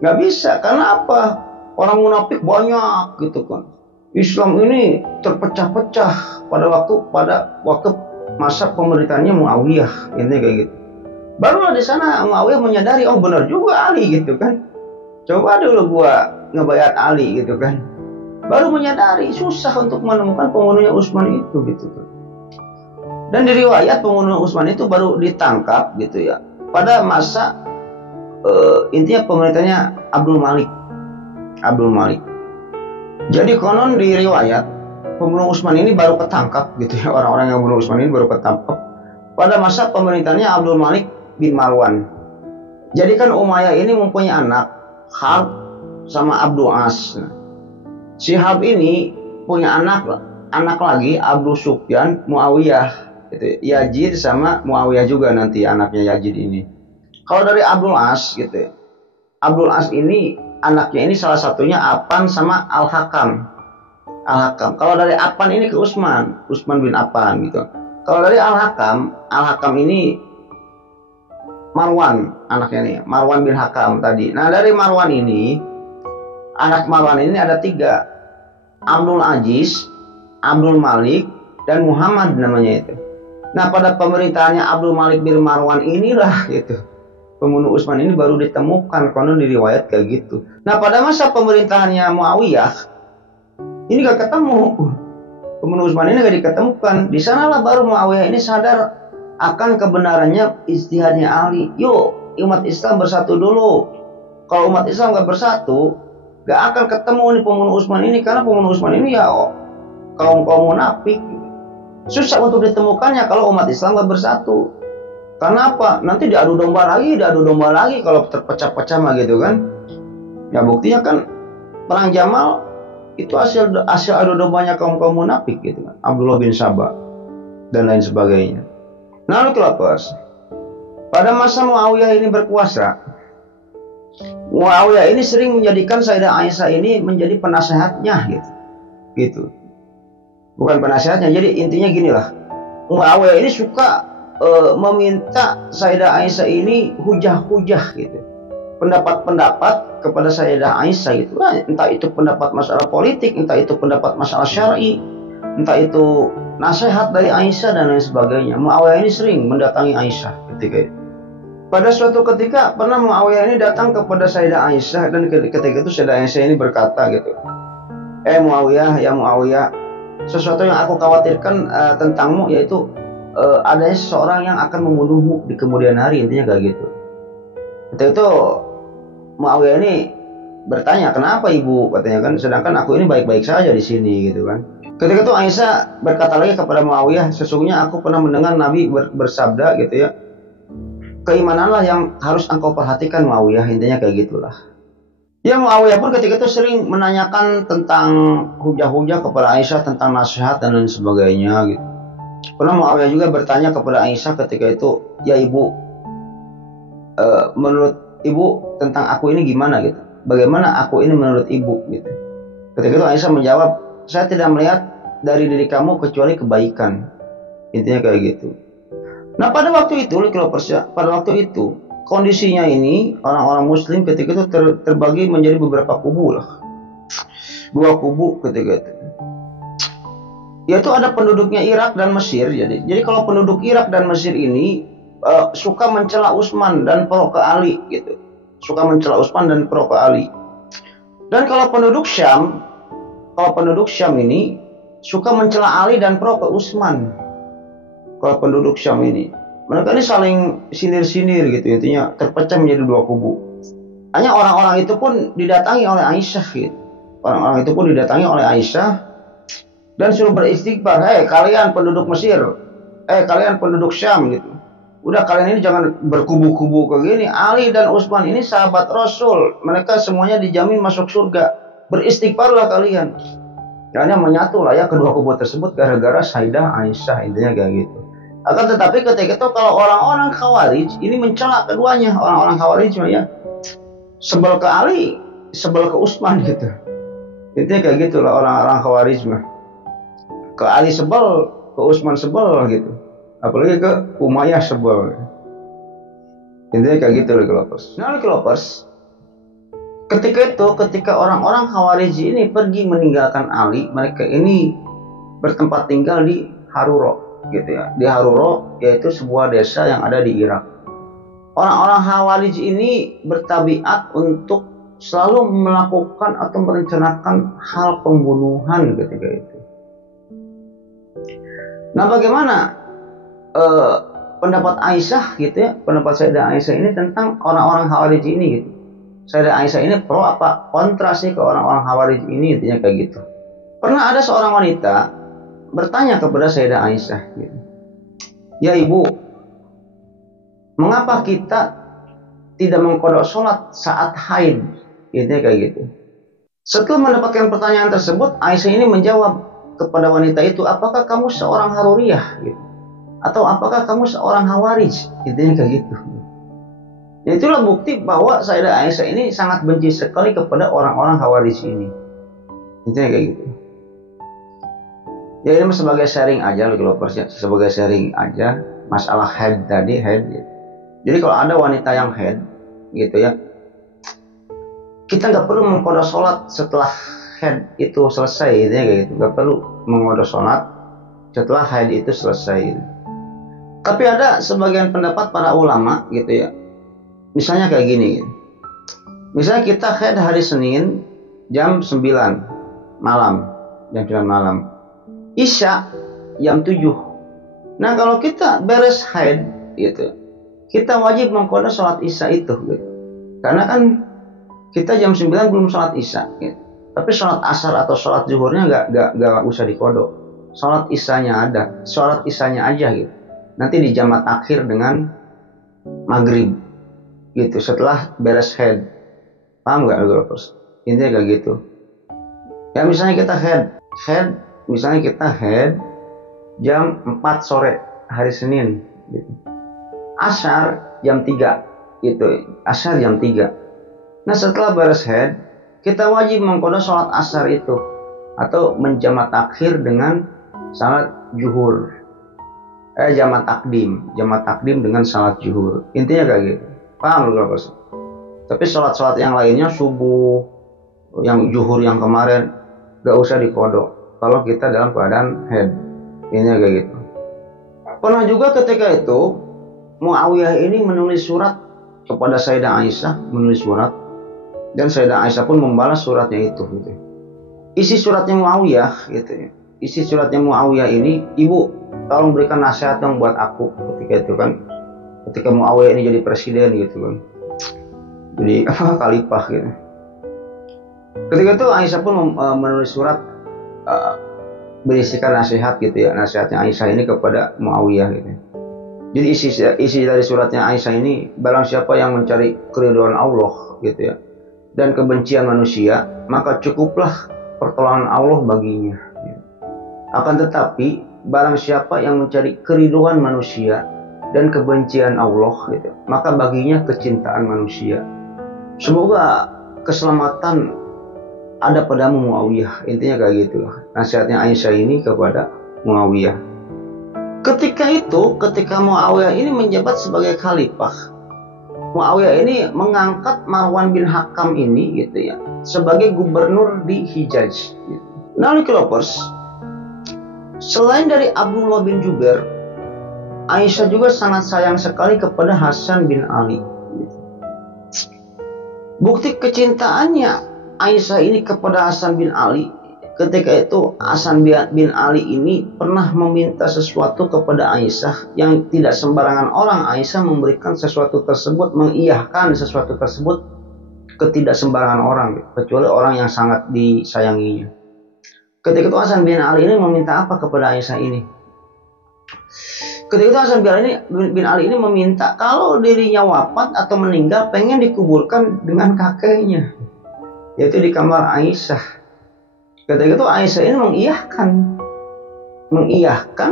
Gak bisa, karena apa? Orang munafik banyak gitu kan. Islam ini terpecah-pecah pada waktu masa pemerintahnya Muawiyah, ini kayak gitu. Barulah di sana Muawiyah menyadari, oh benar juga Ali gitu kan. Coba dulu gua ngebayat Ali gitu kan. Baru menyadari susah untuk menemukan pembunuhnya Utsman itu gitu. Dan di riwayat pembunuh Utsman itu baru ditangkap gitu ya pada masa intinya pemerintahnya Abdul Malik. Jadi konon di riwayat pembunuh Utsman ini baru ketangkap gitu ya, orang-orang yang membunuh Utsman ini baru ketangkap pada masa pemerintahnya Abdul Malik bin Marwan. Jadi kan Umayyah ini mempunyai anak Harb sama Abdul As. Si Harb ini punya anak lagi Abu Sufyan, Muawiyah. Gitu. Yazid sama Muawiyah juga nanti anaknya Yazid ini. Kalau dari Abdul As gitu, Abdul As ini anaknya ini salah satunya Affan sama Al-Hakam. Kalau dari Affan ini ke Utsman bin Affan gitu. Kalau dari Al-Hakam ini Marwan anaknya nih, Marwan bin Hakam tadi. Nah dari Marwan ini, anak Marwan ini ada 3, Abdul Aziz, Abdul Malik, dan Muhammad namanya itu. Nah pada pemerintahannya Abdul Malik bin Marwan inilah gitu, pembunuh Utsman ini baru ditemukan, konon di riwayat kayak gitu. Nah pada masa pemerintahannya Muawiyah ini gak ketemu, pembunuh Utsman ini gak diketemukan. Di sanalah baru Muawiyah ini sadar akan kebenarannya ijtihadnya Ali. Yuk umat Islam bersatu dulu. Kalau umat Islam gak bersatu, gak akan ketemu nih pembunuh Utsman ini, karena pembunuh Utsman ini ya kaum munafik. Susah untuk ditemukannya kalau umat Islam gak bersatu. Karena apa? Nanti diadu domba lagi kalau terpecah-pecah mah gitu kan. Ya buktinya kan perang Jamal itu hasil adu dombanya kaum munafik gitu kan. Abdullah bin Sabah dan lain sebagainya. Nah, Kelopers, pada masa Muawiyah ini berkuasa, Muawiyah ini sering menjadikan Sayyidah Aisyah ini menjadi penasehatnya gitu. Bukan penasehatnya, jadi intinya gini lah, Muawiyah ini suka meminta Sayyidah Aisyah ini hujah-hujah gitu, pendapat-pendapat kepada Sayyidah Aisyah gitu. Nah, entah itu pendapat masalah politik, entah itu pendapat masalah syar'i, entah itu nasihat dari Aisyah dan lain sebagainya. Muawiyah ini sering mendatangi Aisyah ketika itu. Pada suatu ketika pernah Muawiyah ini datang kepada Sayyidah Aisyah, dan ketika itu Sayyidah Aisyah ini berkata gitu, Muawiyah, ya Muawiyah, sesuatu yang aku khawatirkan tentangmu yaitu adanya seseorang yang akan membunuhmu di kemudian hari, intinya kayak gitu. Ketika itu Muawiyah ini bertanya, kenapa ibu, katanya kan, sedangkan aku ini baik-baik saja di sini gitu kan. Ketika itu Aisyah berkata lagi kepada Muawiyah, sesungguhnya aku pernah mendengar Nabi bersabda gitu ya, keimananlah yang harus engkau perhatikan Muawiyah, intinya kayak gitulah. Ya Muawiyah pun ketika itu sering menanyakan tentang hujah-hujah kepada Aisyah, tentang nasihat dan lain sebagainya gitu. Pernah Muawiyah juga bertanya kepada Aisyah ketika itu, ya ibu, menurut ibu tentang aku ini gimana gitu, bagaimana aku ini menurut ibu gitu. Ketika itu Aisyah menjawab, saya tidak melihat dari diri kamu kecuali kebaikan, intinya kayak gitu. Nah pada waktu itu kondisinya ini orang-orang Muslim ketika itu terbagi menjadi beberapa kubu lah, 2 kubu ketika itu. Yaitu ada penduduknya Irak dan Mesir. Jadi kalau penduduk Irak dan Mesir ini suka mencela Utsman dan pro ke Ali gitu, suka mencela Utsman dan pro ke Ali. Dan kalau penduduk Syam ini suka mencela Ali dan pro ke Utsman. Kalau penduduk Syam ini, mereka ini saling sinir-sinir gitu, intinya terpecah menjadi 2 kubu. Hanya orang-orang itu pun didatangi oleh Aisyah gitu. Orang-orang itu pun didatangi oleh Aisyah dan suruh beristighfar, kalian penduduk Mesir, kalian penduduk Syam gitu. Udah kalian ini jangan berkubu-kubu kayak gini. Ali dan Utsman ini sahabat Rasul, mereka semuanya dijamin masuk surga. Beristighfarlah kalian. Karena menyatu lah ya kedua kubu tersebut gara-gara Sayyidah Aisyah, intinya kayak gitu. Akan tetapi ketika itu kalau orang-orang Khawarij ini mencela keduanya, orang-orang Khawarij ya sebel ke Ali, sebel ke Utsman gitu. Intinya kayak gitulah orang-orang Khawarij mah. Ke Ali sebel, ke Utsman sebel gitu. Apalagi ke Umayyah sebel. Intinya kayak gitu loh Kelopers. Nah Kelopers, ketika orang-orang Khawarij ini pergi meninggalkan Ali, mereka ini bertempat tinggal di Harura. gitu ya. Di Haruro yaitu sebuah desa yang ada di Irak. Orang-orang Khawarij ini bertabiat untuk selalu melakukan atau merencanakan hal pembunuhan ketika itu. Nah, bagaimana pendapat Aisyah gitu ya, pendapat Sayyidah Aisyah ini tentang orang-orang Khawarij ini gitu. Sayyidah Aisyah ini pro apa kontra sih ke orang-orang Khawarij ini, intinya kayak gitu. Pernah ada seorang wanita bertanya kepada Sayyidah Aisyah gitu. Ya ibu, mengapa kita tidak mengqadha sholat saat haid? Intinya kayak gitu. Setelah mendapatkan pertanyaan tersebut, Aisyah ini menjawab kepada wanita itu, apakah kamu seorang Haruriyah gitu? Atau apakah kamu seorang Khawarij? Intinya kayak gitu. Ya, itulah bukti bahwa Sayyidah Aisyah ini sangat benci sekali kepada orang-orang Khawarij ini. Intinya kayak gitu. Ya ini sebagai sharing aja, sebagai sharing aja masalah haid tadi, haid. Jadi kalau ada wanita yang haid gitu ya, kita nggak perlu mengqadha sholat setelah haid itu selesai, gitu ya, kayak gitu. Nggak perlu mengqadha sholat setelah haid itu selesai. Gitu. Tapi ada sebagian pendapat para ulama gitu ya, misalnya kayak gini. Gitu. Misalnya kita haid hari Senin jam 9 malam, Isya jam 7. Nah kalau kita beres haid gitu, kita wajib mengqadha sholat Isya itu gitu. Karena kan kita jam 9 belum sholat Isya gitu. Tapi sholat asar atau sholat zuhurnya gak usah diqadha. Sholat Isyanya ada, sholat Isyanya aja gitu. Nanti dijamak akhir dengan maghrib gitu setelah beres haid. Paham gak? Intinya kayak gitu. Ya misalnya kita haid misalnya kita haid jam 4 sore hari Senin gitu. Asar jam 3 gitu. Asar jam 3. Nah setelah beres haid, kita wajib mengqadha sholat asar itu atau menjamak takhir dengan salat zuhur. Jamak takdim dengan salat zuhur. Intinya kayak gitu. Paham lu? Tapi sholat-sholat yang lainnya, subuh, yang zuhur yang kemarin gak usah diqadha kalau kita dalam keadaan haid. Intinya kayak gitu. Pernah juga ketika itu Muawiyah ini menulis surat kepada Sayyidah Aisyah, menulis surat, dan Sayyidah Aisyah pun membalas suratnya itu gitu. Isi suratnya Muawiyah gitu. Isi suratnya Muawiyah ini, ibu tolong berikan nasihat dong buat aku ketika itu kan, ketika Muawiyah ini jadi presiden gitu kan, jadi khalifah gitu. Ketika itu Aisyah pun menulis surat berisikan nasihat gitu ya, nasihatnya Aisyah ini kepada Muawiyah gitu. Jadi isi dari suratnya Aisyah ini, barang siapa yang mencari keridhaan Allah gitu ya dan kebencian manusia, maka cukuplah pertolongan Allah baginya. Akan tetapi barang siapa yang mencari keridhaan manusia dan kebencian Allah gitu, maka baginya kecintaan manusia. Semoga keselamatan ada padamu Muawiyah. Intinya kayak gitulah nasihatnya Aisyah ini kepada Muawiyah. Ketika Muawiyah ini menjabat sebagai khalifah, Muawiyah ini mengangkat Marwan bin Hakam ini gitu ya sebagai gubernur di Hijaz gitu. Nah, Likilopers, selain dari Abdullah bin Jubair, Aisyah juga sangat sayang sekali kepada Hasan bin Ali. Bukti kecintaannya Aisyah ini kepada Hasan bin Ali, ketika itu Hasan bin Ali ini pernah meminta sesuatu kepada Aisyah yang tidak sembarangan orang. Aisyah memberikan sesuatu tersebut, mengiyahkan sesuatu tersebut ke tidak sembarangan orang, kecuali orang yang sangat disayanginya. Ketika itu Hasan bin Ali ini meminta apa kepada Aisyah ini? Ketika itu Hasan bin Ali ini meminta kalau dirinya wafat atau meninggal pengen dikuburkan dengan kakeknya, yaitu di kamar Aisyah. Ketika itu Aisyah ini mengiyahkan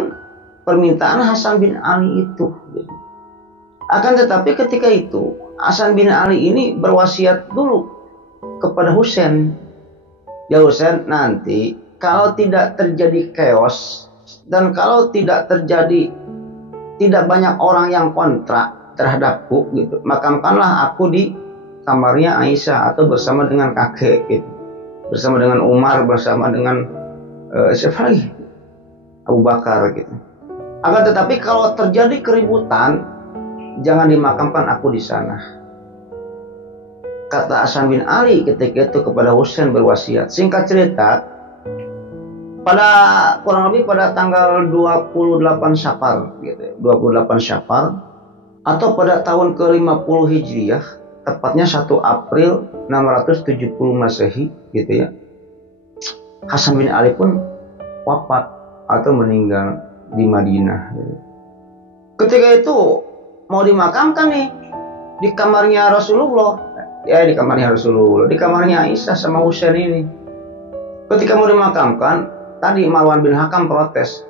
permintaan Hasan bin Ali itu. Akan tetapi ketika itu Hasan bin Ali ini berwasiat dulu kepada Husain. Ya Husain, nanti kalau tidak terjadi chaos dan kalau tidak banyak orang yang kontra terhadapku gitu, makamkanlah aku di kamarnya Aisyah atau bersama dengan kakek gitu, bersama dengan Umar, bersama dengan siapa lagi, Abu Bakar gitu. Akan tetapi kalau terjadi keributan, jangan dimakamkan aku di sana. Kata Hasan bin Ali ketika itu kepada Husain berwasiat. Singkat cerita, pada kurang lebih pada tanggal 28 Syafar gitu, 28 Syafar atau pada tahun ke-50 Hijriah, tepatnya 1 April 670 Masehi gitu ya. Hasan bin Ali pun wafat atau meninggal di Madinah. Ketika itu mau dimakamkan nih di kamarnya Rasulullah, di kamarnya Aisyah sama Husain ini. Ketika mau dimakamkan, tadi Marwan bin Hakam protes.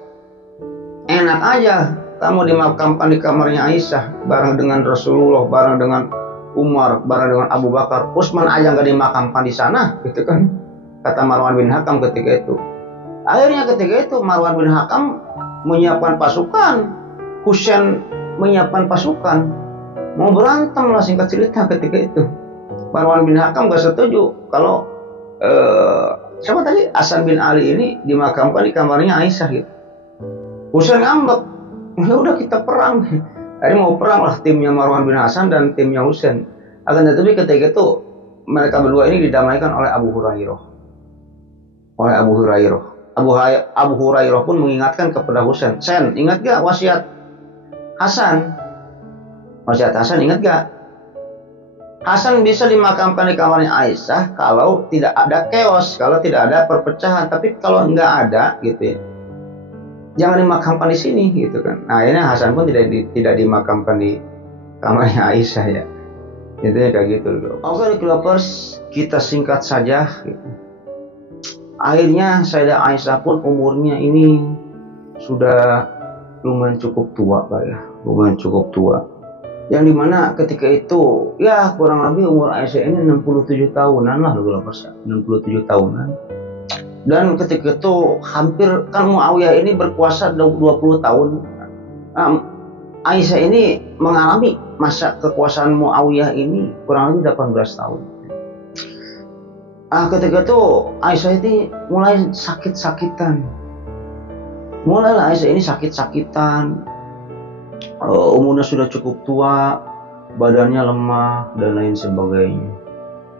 Enak aja kamu dimakamkan di kamarnya Aisyah bareng dengan Rasulullah, bareng dengan Umar, bareng dengan Abu Bakar. Utsman aja nggak dimakamkan di sana, gitu kan? Kata Marwan bin Hakam ketika itu. Akhirnya ketika itu Marwan bin Hakam menyiapkan pasukan, Husain menyiapkan pasukan, mau berantem lah singkat cerita ketika itu. Marwan bin Hakam gak setuju kalau siapa tadi Hasan bin Ali ini dimakamkan di kamarnya Aisyah gitu. Husain ngambek, ya udah kita perang. Akhirnya mau perang lah timnya Marwan bin Hasan dan timnya Husain. Akan tetapi ketika itu mereka berdua ini didamaikan oleh Abu Hurairah. Abu Hurairah pun mengingatkan kepada Husain, Sen, ingat gak wasiat Hasan? Wasiat Hasan ingat gak? Hasan bisa dimakamkan di kamarnya Aisyah kalau tidak ada chaos, kalau tidak ada perpecahan. Tapi kalau nggak ada gitu ya, jangan dimakamkan di sini gitu kan. Nah ini Hasan pun tidak dimakamkan di kamarnya Aisyah ya. Intinya kayak gitu. Oke, Lovers, kita singkat saja gitu. Akhirnya Sayyidah Aisyah pun umurnya ini sudah lumayan cukup tua Pak ya, lumayan cukup tua. Yang dimana ketika itu ya kurang lebih umur Aisyah ini 67 tahunan lah, 67 tahunan. Dan ketika itu hampir kan Muawiyah ini berkuasa 20 tahun. Aisyah ini mengalami masa kekuasaan Muawiyah ini kurang lebih 18 tahun. Ketika itu Aisyah ini mulai sakit-sakitan. Mulailah Aisyah ini sakit-sakitan. Umurnya sudah cukup tua, badannya lemah dan lain sebagainya.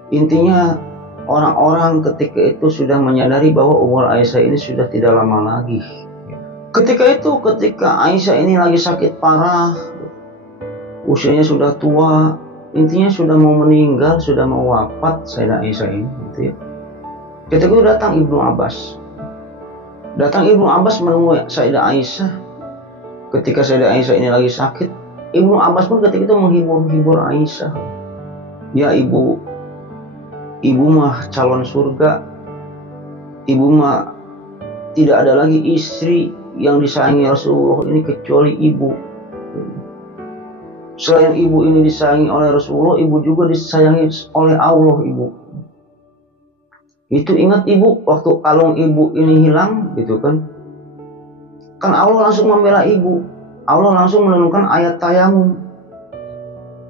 Intinya orang-orang ketika itu sudah menyadari bahwa umur Aisyah ini sudah tidak lama lagi. Ketika Aisyah ini lagi sakit parah, usianya sudah tua, intinya sudah mau meninggal, sudah mau wafat Sayyidah Aisyah ini gitu ya. Ketika itu datang Ibnu Abbas. Menemui Sayyidah Aisyah. Ketika Sayyidah Aisyah ini lagi sakit, Ibnu Abbas pun ketika itu menghibur Aisyah. Ya ibu mah calon surga. Ibu mah tidak ada lagi istri yang disayangi Rasulullah ini kecuali ibu. Selain ibu ini disayangi oleh Rasulullah, ibu juga disayangi oleh Allah ibu. Itu ingat ibu waktu kalung ibu ini hilang gitu kan. Kan Allah langsung membela ibu. Allah langsung menurunkan ayat tayamum.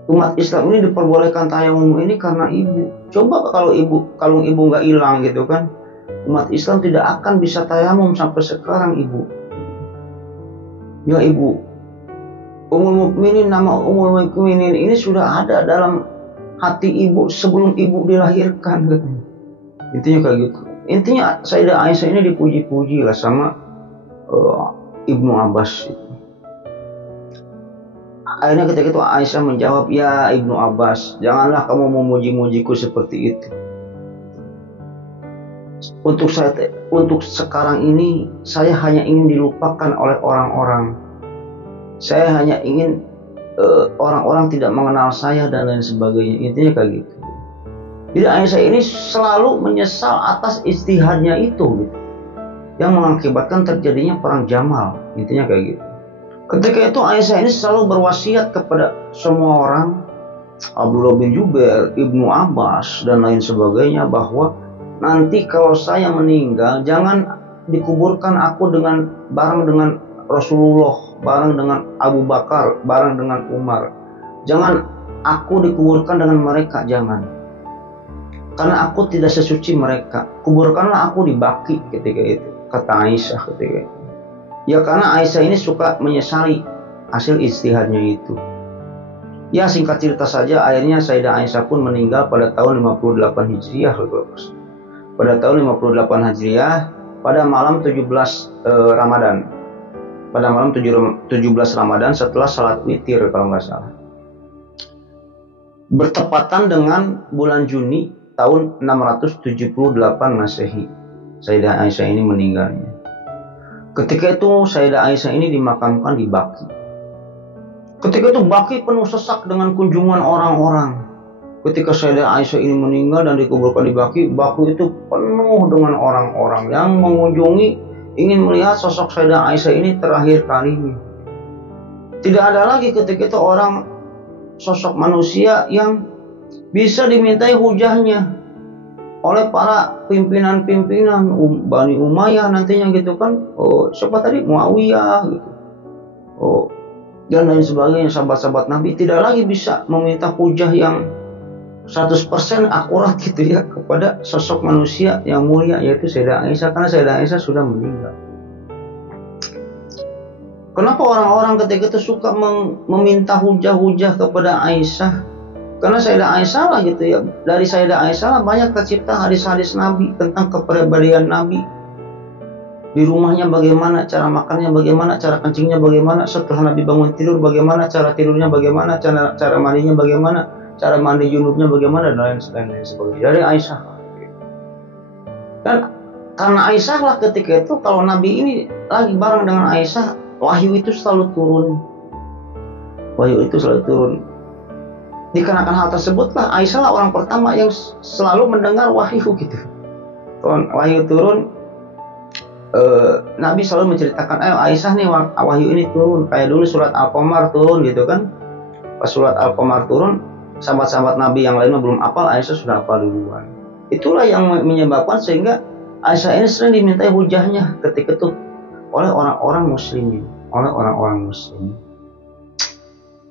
Umat Islam ini diperbolehkan tayamum ini karena ibu. Coba kalau kalung ibu nggak hilang gitu kan, umat Islam tidak akan bisa tayamum sampai sekarang ibu. Ya ibu, nama Ummul Mukminin ini sudah ada dalam hati ibu sebelum ibu dilahirkan gitu. Intinya kayak gitu. Intinya Sayyidah Aisyah ini dipuji-puji lah sama Ibnu Abbas. Akhirnya ketika itu Aisyah menjawab, ya Ibnu Abbas, janganlah kamu memuji-mujiku seperti itu. Untuk sekarang ini saya hanya ingin dilupakan oleh orang-orang. Saya hanya ingin orang-orang tidak mengenal saya dan lain sebagainya. Intinya kayak gitu. Jadi Aisyah ini selalu menyesal atas ijtihadnya itu gitu, yang mengakibatkan terjadinya perang Jamal. Intinya kayak gitu. Ketika itu Aisyah ini selalu berwasiat kepada semua orang, Abdullah bin Jubair, Ibnu Abbas dan lain sebagainya, bahwa nanti kalau saya meninggal jangan dikuburkan aku bareng dengan Rasulullah, bareng dengan Abu Bakar, bareng dengan Umar. Jangan aku dikuburkan dengan mereka, jangan. Karena aku tidak sesuci mereka. Kuburkanlah aku di Baqi ketika itu, kata Aisyah ketika itu. Ya karena Aisyah ini suka menyesali hasil ijtihadnya itu. Ya singkat cerita saja, akhirnya Sayyidah Aisyah pun meninggal pada tahun 58 Hijriah. Pada tahun 58 Hijriah, pada malam 17 Ramadan. Pada malam 17 Ramadan setelah salat witir kalau nggak salah. Bertepatan dengan bulan Juni tahun 678 Masehi. Sayyidah Aisyah ini meninggalnya. Ketika itu Sayyidah Aisyah ini dimakamkan di Baqi. Ketika itu Baqi penuh sesak dengan kunjungan orang-orang. Ketika Sayyidah Aisyah ini meninggal dan dikuburkan di Baqi, Baqi itu penuh dengan orang-orang yang mengunjungi, ingin melihat sosok Sayyidah Aisyah ini terakhir kalinya. Tidak ada lagi ketika itu orang, sosok manusia yang bisa dimintai hujahnya oleh para pimpinan-pimpinan Bani Umayyah nantinya gitu kan. Siapa tadi? Muawiyah gitu. Dan lain sebagainya, sahabat-sahabat Nabi tidak lagi bisa meminta hujah yang 100% akurat gitu ya kepada sosok manusia yang mulia yaitu Sayyidah Aisyah, karena Sayyidah Aisyah sudah meninggal. Kenapa orang-orang ketika itu suka meminta hujah-hujah kepada Aisyah? Karena Sayyidah Aisyah lah gitu ya. Dari Sayyidah Aisyah lah banyak tercipta hadis-hadis Nabi tentang kepribadian Nabi. Di rumahnya bagaimana, cara makannya bagaimana, cara kencingnya bagaimana, setelah Nabi bangun tidur bagaimana, cara tidurnya bagaimana, cara mandinya bagaimana, cara mandi junubnya bagaimana, dan lain sebagainya. Dari Aisyah. Dan karena Aisyah lah ketika itu, kalau Nabi ini lagi bareng dengan Aisyah, wahyu itu selalu turun. Dikarenakan hal tersebut lah Aisyah lah orang pertama yang selalu mendengar wahyu gitu. Kalau wahyu turun, Nabi selalu menceritakan, Aisyah nih wahyu ini turun. Kayak dulu surat Al-Qamar turun gitu kan. Pas surat Al-Qamar turun, sahabat-sahabat Nabi yang lainnya belum hafal, Aisyah sudah hafal duluan. Itulah yang menyebabkan sehingga Aisyah ini sering dimintai hujahnya ketika itu oleh orang-orang muslimin.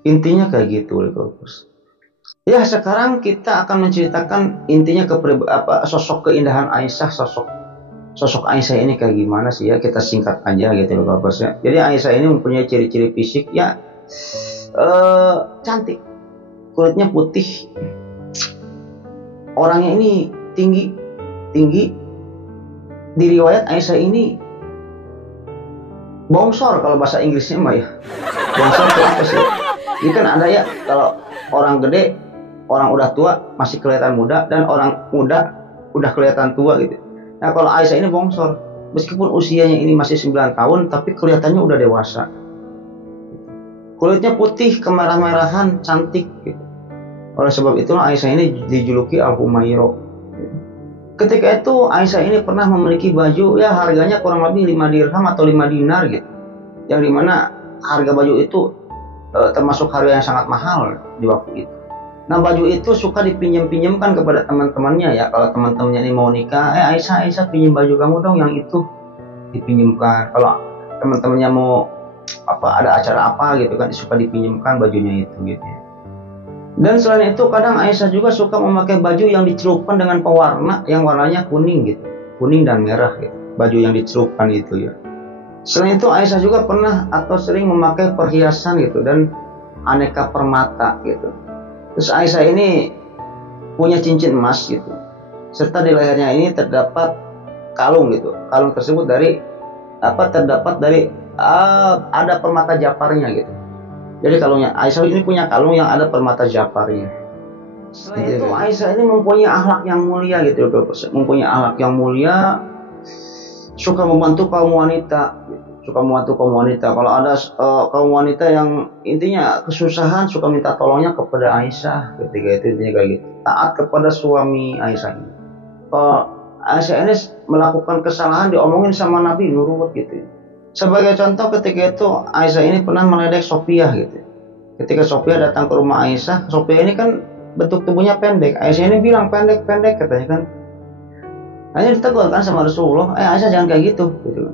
Intinya kayak gitu. Ya sekarang kita akan menceritakan intinya sosok keindahan Aisyah, sosok Aisyah ini kayak gimana sih ya, kita singkat aja gitu loh Bapak ya. Jadi Aisyah ini mempunyai ciri-ciri fisik ya cantik, kulitnya putih, orangnya ini tinggi. Di riwayat Aisyah ini bongsor kalau bahasa Inggrisnya mah ya. Bongsor itu apa sih? Ini kan ada ya, kalau orang gede, orang udah tua masih kelihatan muda, dan orang muda udah kelihatan tua gitu. Nah kalau Aisyah ini bongsor, meskipun usianya ini masih 9 tahun, tapi kelihatannya udah dewasa. Kulitnya putih, kemerah-merahan, cantik gitu. Oleh sebab itulah Aisyah ini dijuluki Al-Humairah. Ketika itu Aisyah ini pernah memiliki baju ya harganya kurang lebih 5 dirham atau 5 dinar gitu. Yang dimana harga baju itu termasuk harga yang sangat mahal di waktu itu. Nah baju itu suka dipinjam-pinjamkan kepada teman-temannya ya. Kalau teman-temannya ini mau nikah, Aisyah pinjam baju kamu dong yang itu, dipinjamkan. Kalau teman-temannya mau ada acara apa gitu kan, suka dipinjamkan bajunya itu gitu ya. Dan selain itu kadang Aisyah juga suka memakai baju yang dicelupkan dengan pewarna yang warnanya kuning gitu, kuning dan merah gitu, baju yang dicelupkan itu ya. Selain itu Aisyah juga pernah atau sering memakai perhiasan gitu dan aneka permata gitu. Terus Aisyah ini punya cincin emas gitu, serta di lehernya ini terdapat kalung gitu. Kalung tersebut terdapat dari ada permata japarnya gitu. Jadi kalungnya Aisyah ini punya kalung yang ada permata japarnya. Selain itu Aisyah ini mempunyai akhlak yang mulia gitu, mempunyai akhlak yang mulia, suka membantu kaum wanita. Kalau ada kaum wanita yang intinya kesusahan, suka minta tolongnya kepada Aisyah. Ketika itu intinya kayak gitu. Taat kepada suami Aisyah ini. Kalau Aisyah ini melakukan kesalahan diomongin sama Nabi, nurut gitu. Sebagai contoh ketika itu Aisyah ini pernah meledek Sofiyah gitu. Ketika Sofiyah datang ke rumah Aisyah, Sofiyah ini kan bentuk tubuhnya pendek. Aisyah ini bilang pendek katanya kan. Hanya ditegur kan sama Rasulullah, Aisyah jangan kayak gitu kan.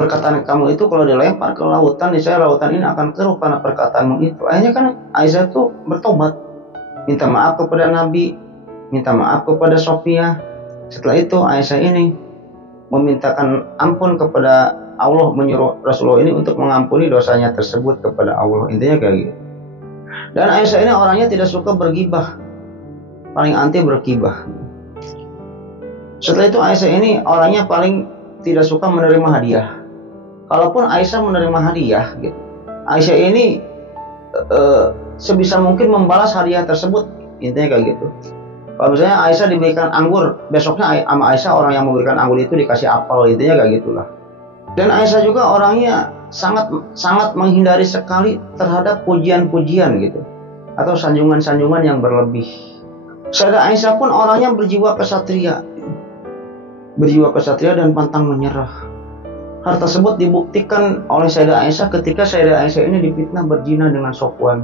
Perkataan kamu itu kalau dilempar ke lautan, niscaya lautan ini akan keruh karena perkataanmu itu. Akhirnya kan Aisyah itu bertobat, minta maaf kepada Nabi, minta maaf kepada Sofiyah. Setelah itu Aisyah ini memintakan ampun kepada Allah, menyuruh Rasulullah ini untuk mengampuni dosanya tersebut kepada Allah. Intinya kayak gitu. Dan Aisyah ini orangnya tidak suka bergibah, paling anti bergibah. Setelah itu Aisyah ini orangnya paling tidak suka menerima hadiah. Kalaupun Aisyah menerima hadiah gitu, Aisyah ini sebisa mungkin membalas hadiah tersebut. Intinya kayak gitu. Kalau misalnya Aisyah diberikan anggur, besoknya sama Aisyah orang yang memberikan anggur itu dikasih apel. Intinya kayak gitulah. Dan Aisyah juga orangnya sangat menghindari sekali terhadap pujian-pujian gitu, atau sanjungan-sanjungan yang berlebih. Sayyidah Aisyah pun orangnya berjiwa kesatria dan pantang menyerah. Hal tersebut dibuktikan oleh Sayyidah Aisyah ketika Sayyidah Aisyah ini difitnah berzina dengan Sofwan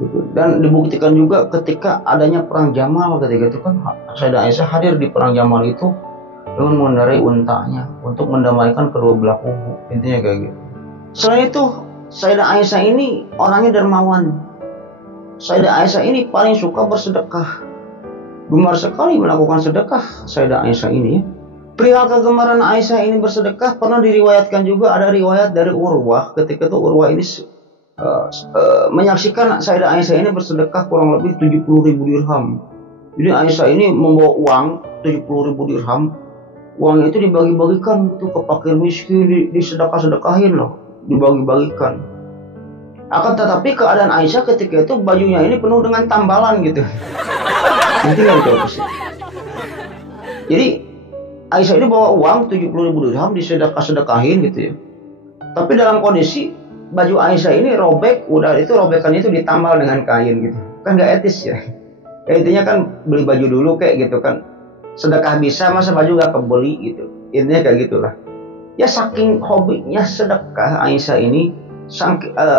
gitu. Dan dibuktikan juga ketika adanya perang Jamal. Ketika itu kan Sayyidah Aisyah hadir di perang Jamal itu dengan mengendarai untanya untuk mendamaikan kedua belah kubu. Intinya kayak gitu. Selain itu, Sayyidah Aisyah ini orangnya dermawan. Sayyidah Aisyah ini paling suka bersedekah, gemar sekali melakukan sedekah Sayyidah Aisyah ini. Perihal kegemaran Aisyah ini bersedekah pernah diriwayatkan juga, ada riwayat dari Urwah. Ketika itu Urwah ini menyaksikan Sayyidah Aisyah ini bersedekah kurang lebih 70.000 dirham. Jadi Aisyah ini membawa uang 70.000 dirham. Uangnya itu dibagi-bagikan tuh ke fakir miskin, disedekah-sedekahin loh, dibagi-bagikan. Akan tetapi keadaan Aisyah ketika itu bajunya ini penuh dengan tambalan gitu. Nanti nggak bisa. Jadi Aisyah ini bawa uang 70.000 dirham disedekah-sedekahin gitu ya. Tapi dalam kondisi baju Aisyah ini robek, udah itu robekannya itu ditambal dengan kain gitu. Kan nggak etis ya. Ya intinya kan beli baju dulu kayak gitu kan. Sedekah bisa, masa baju gak kebeli gitu. Intinya kayak gitulah. Ya saking hobinya sedekah Aisyah ini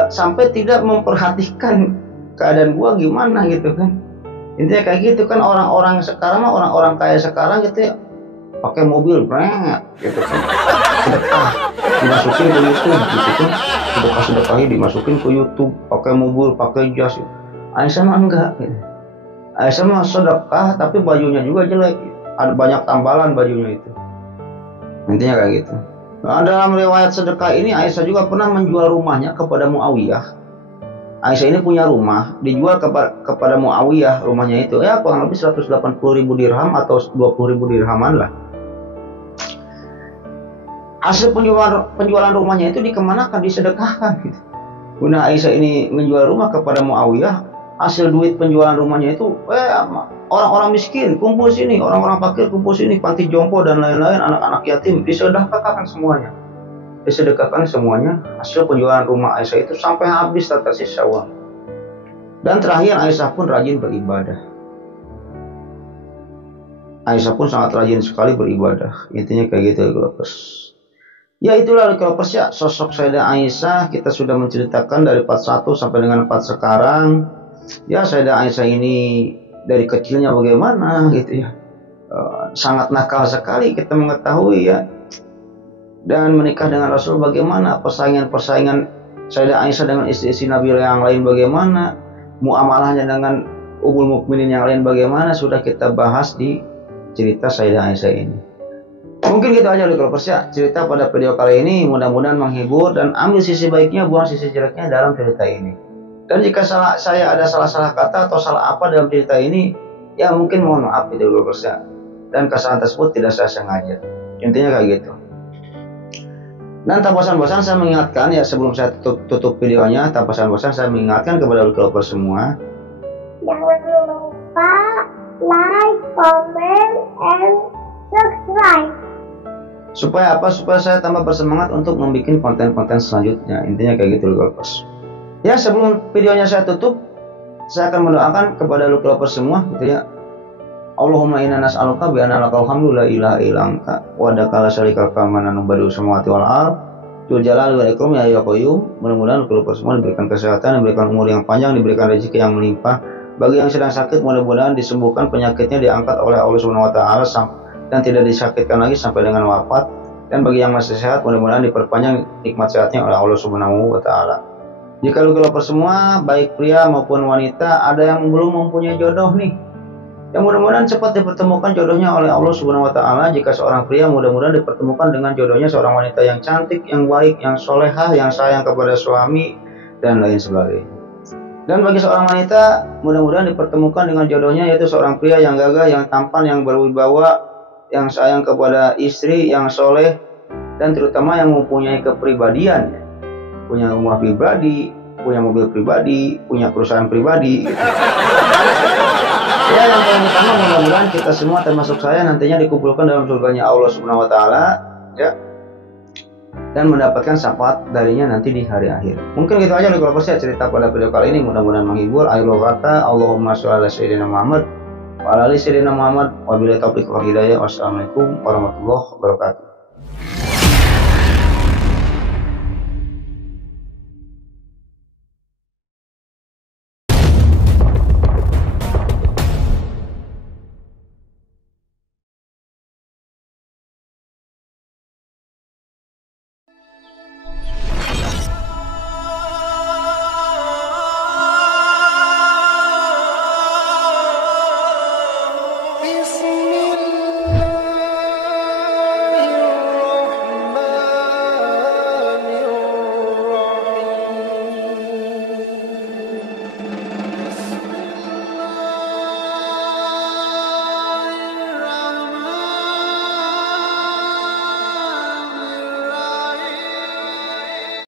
sampai tidak memperhatikan keadaan gua gimana gitu kan. Intinya kayak gitu kan, orang-orang sekarang mah, orang-orang kaya sekarang gitu ya, pakai mobil brand gitu kan. Sedekah dimasukin ke YouTube gitu kan. Sedekah-sedekahnya dimasukin ke YouTube, pakai mobil, pakai jas. Aisyah mah enggak gitu. Aisyah mah sedekah tapi bajunya juga jelek gitu. Ada banyak tambalan bajunya itu. Intinya kayak gitu. Nah, dalam riwayat sedekah ini Aisyah juga pernah menjual rumahnya kepada Muawiyah. Aisyah ini punya rumah, dijual kepada Muawiyah rumahnya itu. Ya kurang lebih 180.000 dirham atau 20.000 dirhaman lah. Hasil penjualan rumahnya itu dikemanakan? Disedekahkan gitu. Guna Aisyah ini menjual rumah kepada Muawiyah, hasil duit penjualan rumahnya itu orang-orang miskin kumpul sini, orang-orang fakir kumpul sini, panti jompo dan lain-lain, anak-anak yatim disedekahkan semuanya. Hasil penjualan rumah Aisyah itu sampai habis tak tersisa uang. Dan terakhir Aisyah pun rajin beribadah. Aisyah pun sangat rajin sekali beribadah. Intinya kayak gitu Lovers. Ya itulah Lovers ya, sosok Sayyidah Aisyah. Kita sudah menceritakan dari part 1 sampai dengan part sekarang. Ya Sayyidah Aisyah ini dari kecilnya bagaimana gitu ya, sangat nakal sekali kita mengetahui ya. Dan menikah dengan Rasul bagaimana, persaingan Sayyidah Aisyah dengan istri-istri Nabi yang lain bagaimana, muamalahnya dengan Ummul Mukminin yang lain bagaimana, sudah kita bahas di cerita Sayyidah Aisyah ini. Mungkin gitu aja Lovers ya, cerita pada video kali ini. Mudah-mudahan menghibur dan ambil sisi baiknya, buang sisi jeleknya dalam cerita ini. Dan jika saya ada salah kata atau salah apa dalam cerita ini, ya mungkin mohon maaf itu Lovers ya. Dan kesalahan tersebut tidak saya sengaja. Intinya kayak gitu. Dan tak bosan-bosan saya mengingatkan ya, sebelum saya tutup videonya, tak bosan-bosan saya mengingatkan kepada Lovers semua. Jangan lupa like, comment, and subscribe. Supaya apa? Supaya saya tambah bersemangat untuk membuat konten-konten selanjutnya. Intinya kayak gitu Lovers. Ya sebelum videonya saya tutup, saya akan mendoakan kepada Lovers semua gitu ya. Allahumma inna nas'aluka bi anna lakal hamdu la ilaha illa anta wa dakala syarikal kamana nubadu samawati wal ard dzul jalali wal ikram ya qayyum. Mudah-mudahan Lovers semua diberikan kesehatan, diberikan umur yang panjang, diberikan rezeki yang melimpah. Bagi yang sedang sakit, mudah-mudahan disembuhkan penyakitnya, diangkat oleh Allah Subhanahu wa taala dan tidak disakitkan lagi sampai dengan wafat. Dan bagi yang masih sehat, mudah-mudahan diperpanjang nikmat sehatnya oleh Allah Subhanahu wa taala. Jika Lovers semua, baik pria maupun wanita, ada yang belum mempunyai jodoh nih, Yang mudah-mudahan cepat dipertemukan jodohnya oleh Allah Subhanahu wa taala. Jika seorang pria, mudah-mudahan dipertemukan dengan jodohnya seorang wanita yang cantik, yang baik, yang solehah, yang sayang kepada suami dan lain sebagainya. Dan bagi seorang wanita, mudah-mudahan dipertemukan dengan jodohnya yaitu seorang pria yang gagah, yang tampan, yang berwibawa, yang sayang kepada istri, yang soleh, dan terutama yang mempunyai kepribadian, punya rumah pribadi, punya mobil pribadi, punya perusahaan pribadi. Ya, yang paling utama mudah-mudahan kita semua termasuk saya nantinya dikumpulkan dalam surganya Allah Subhanahu wa taala, ya. Dan mendapatkan syafaat darinya nanti di hari akhir. Mungkin gitu aja kalau saya cerita pada video kali ini, mudah-mudahan menghibur. Akhirul kata, Allahumma sholli ala sayyidina Muhammad wa ala ali sayyidina Muhammad wa billahi taufiq wal hidayah. Wassalamualaikum warahmatullahi wabarakatuh.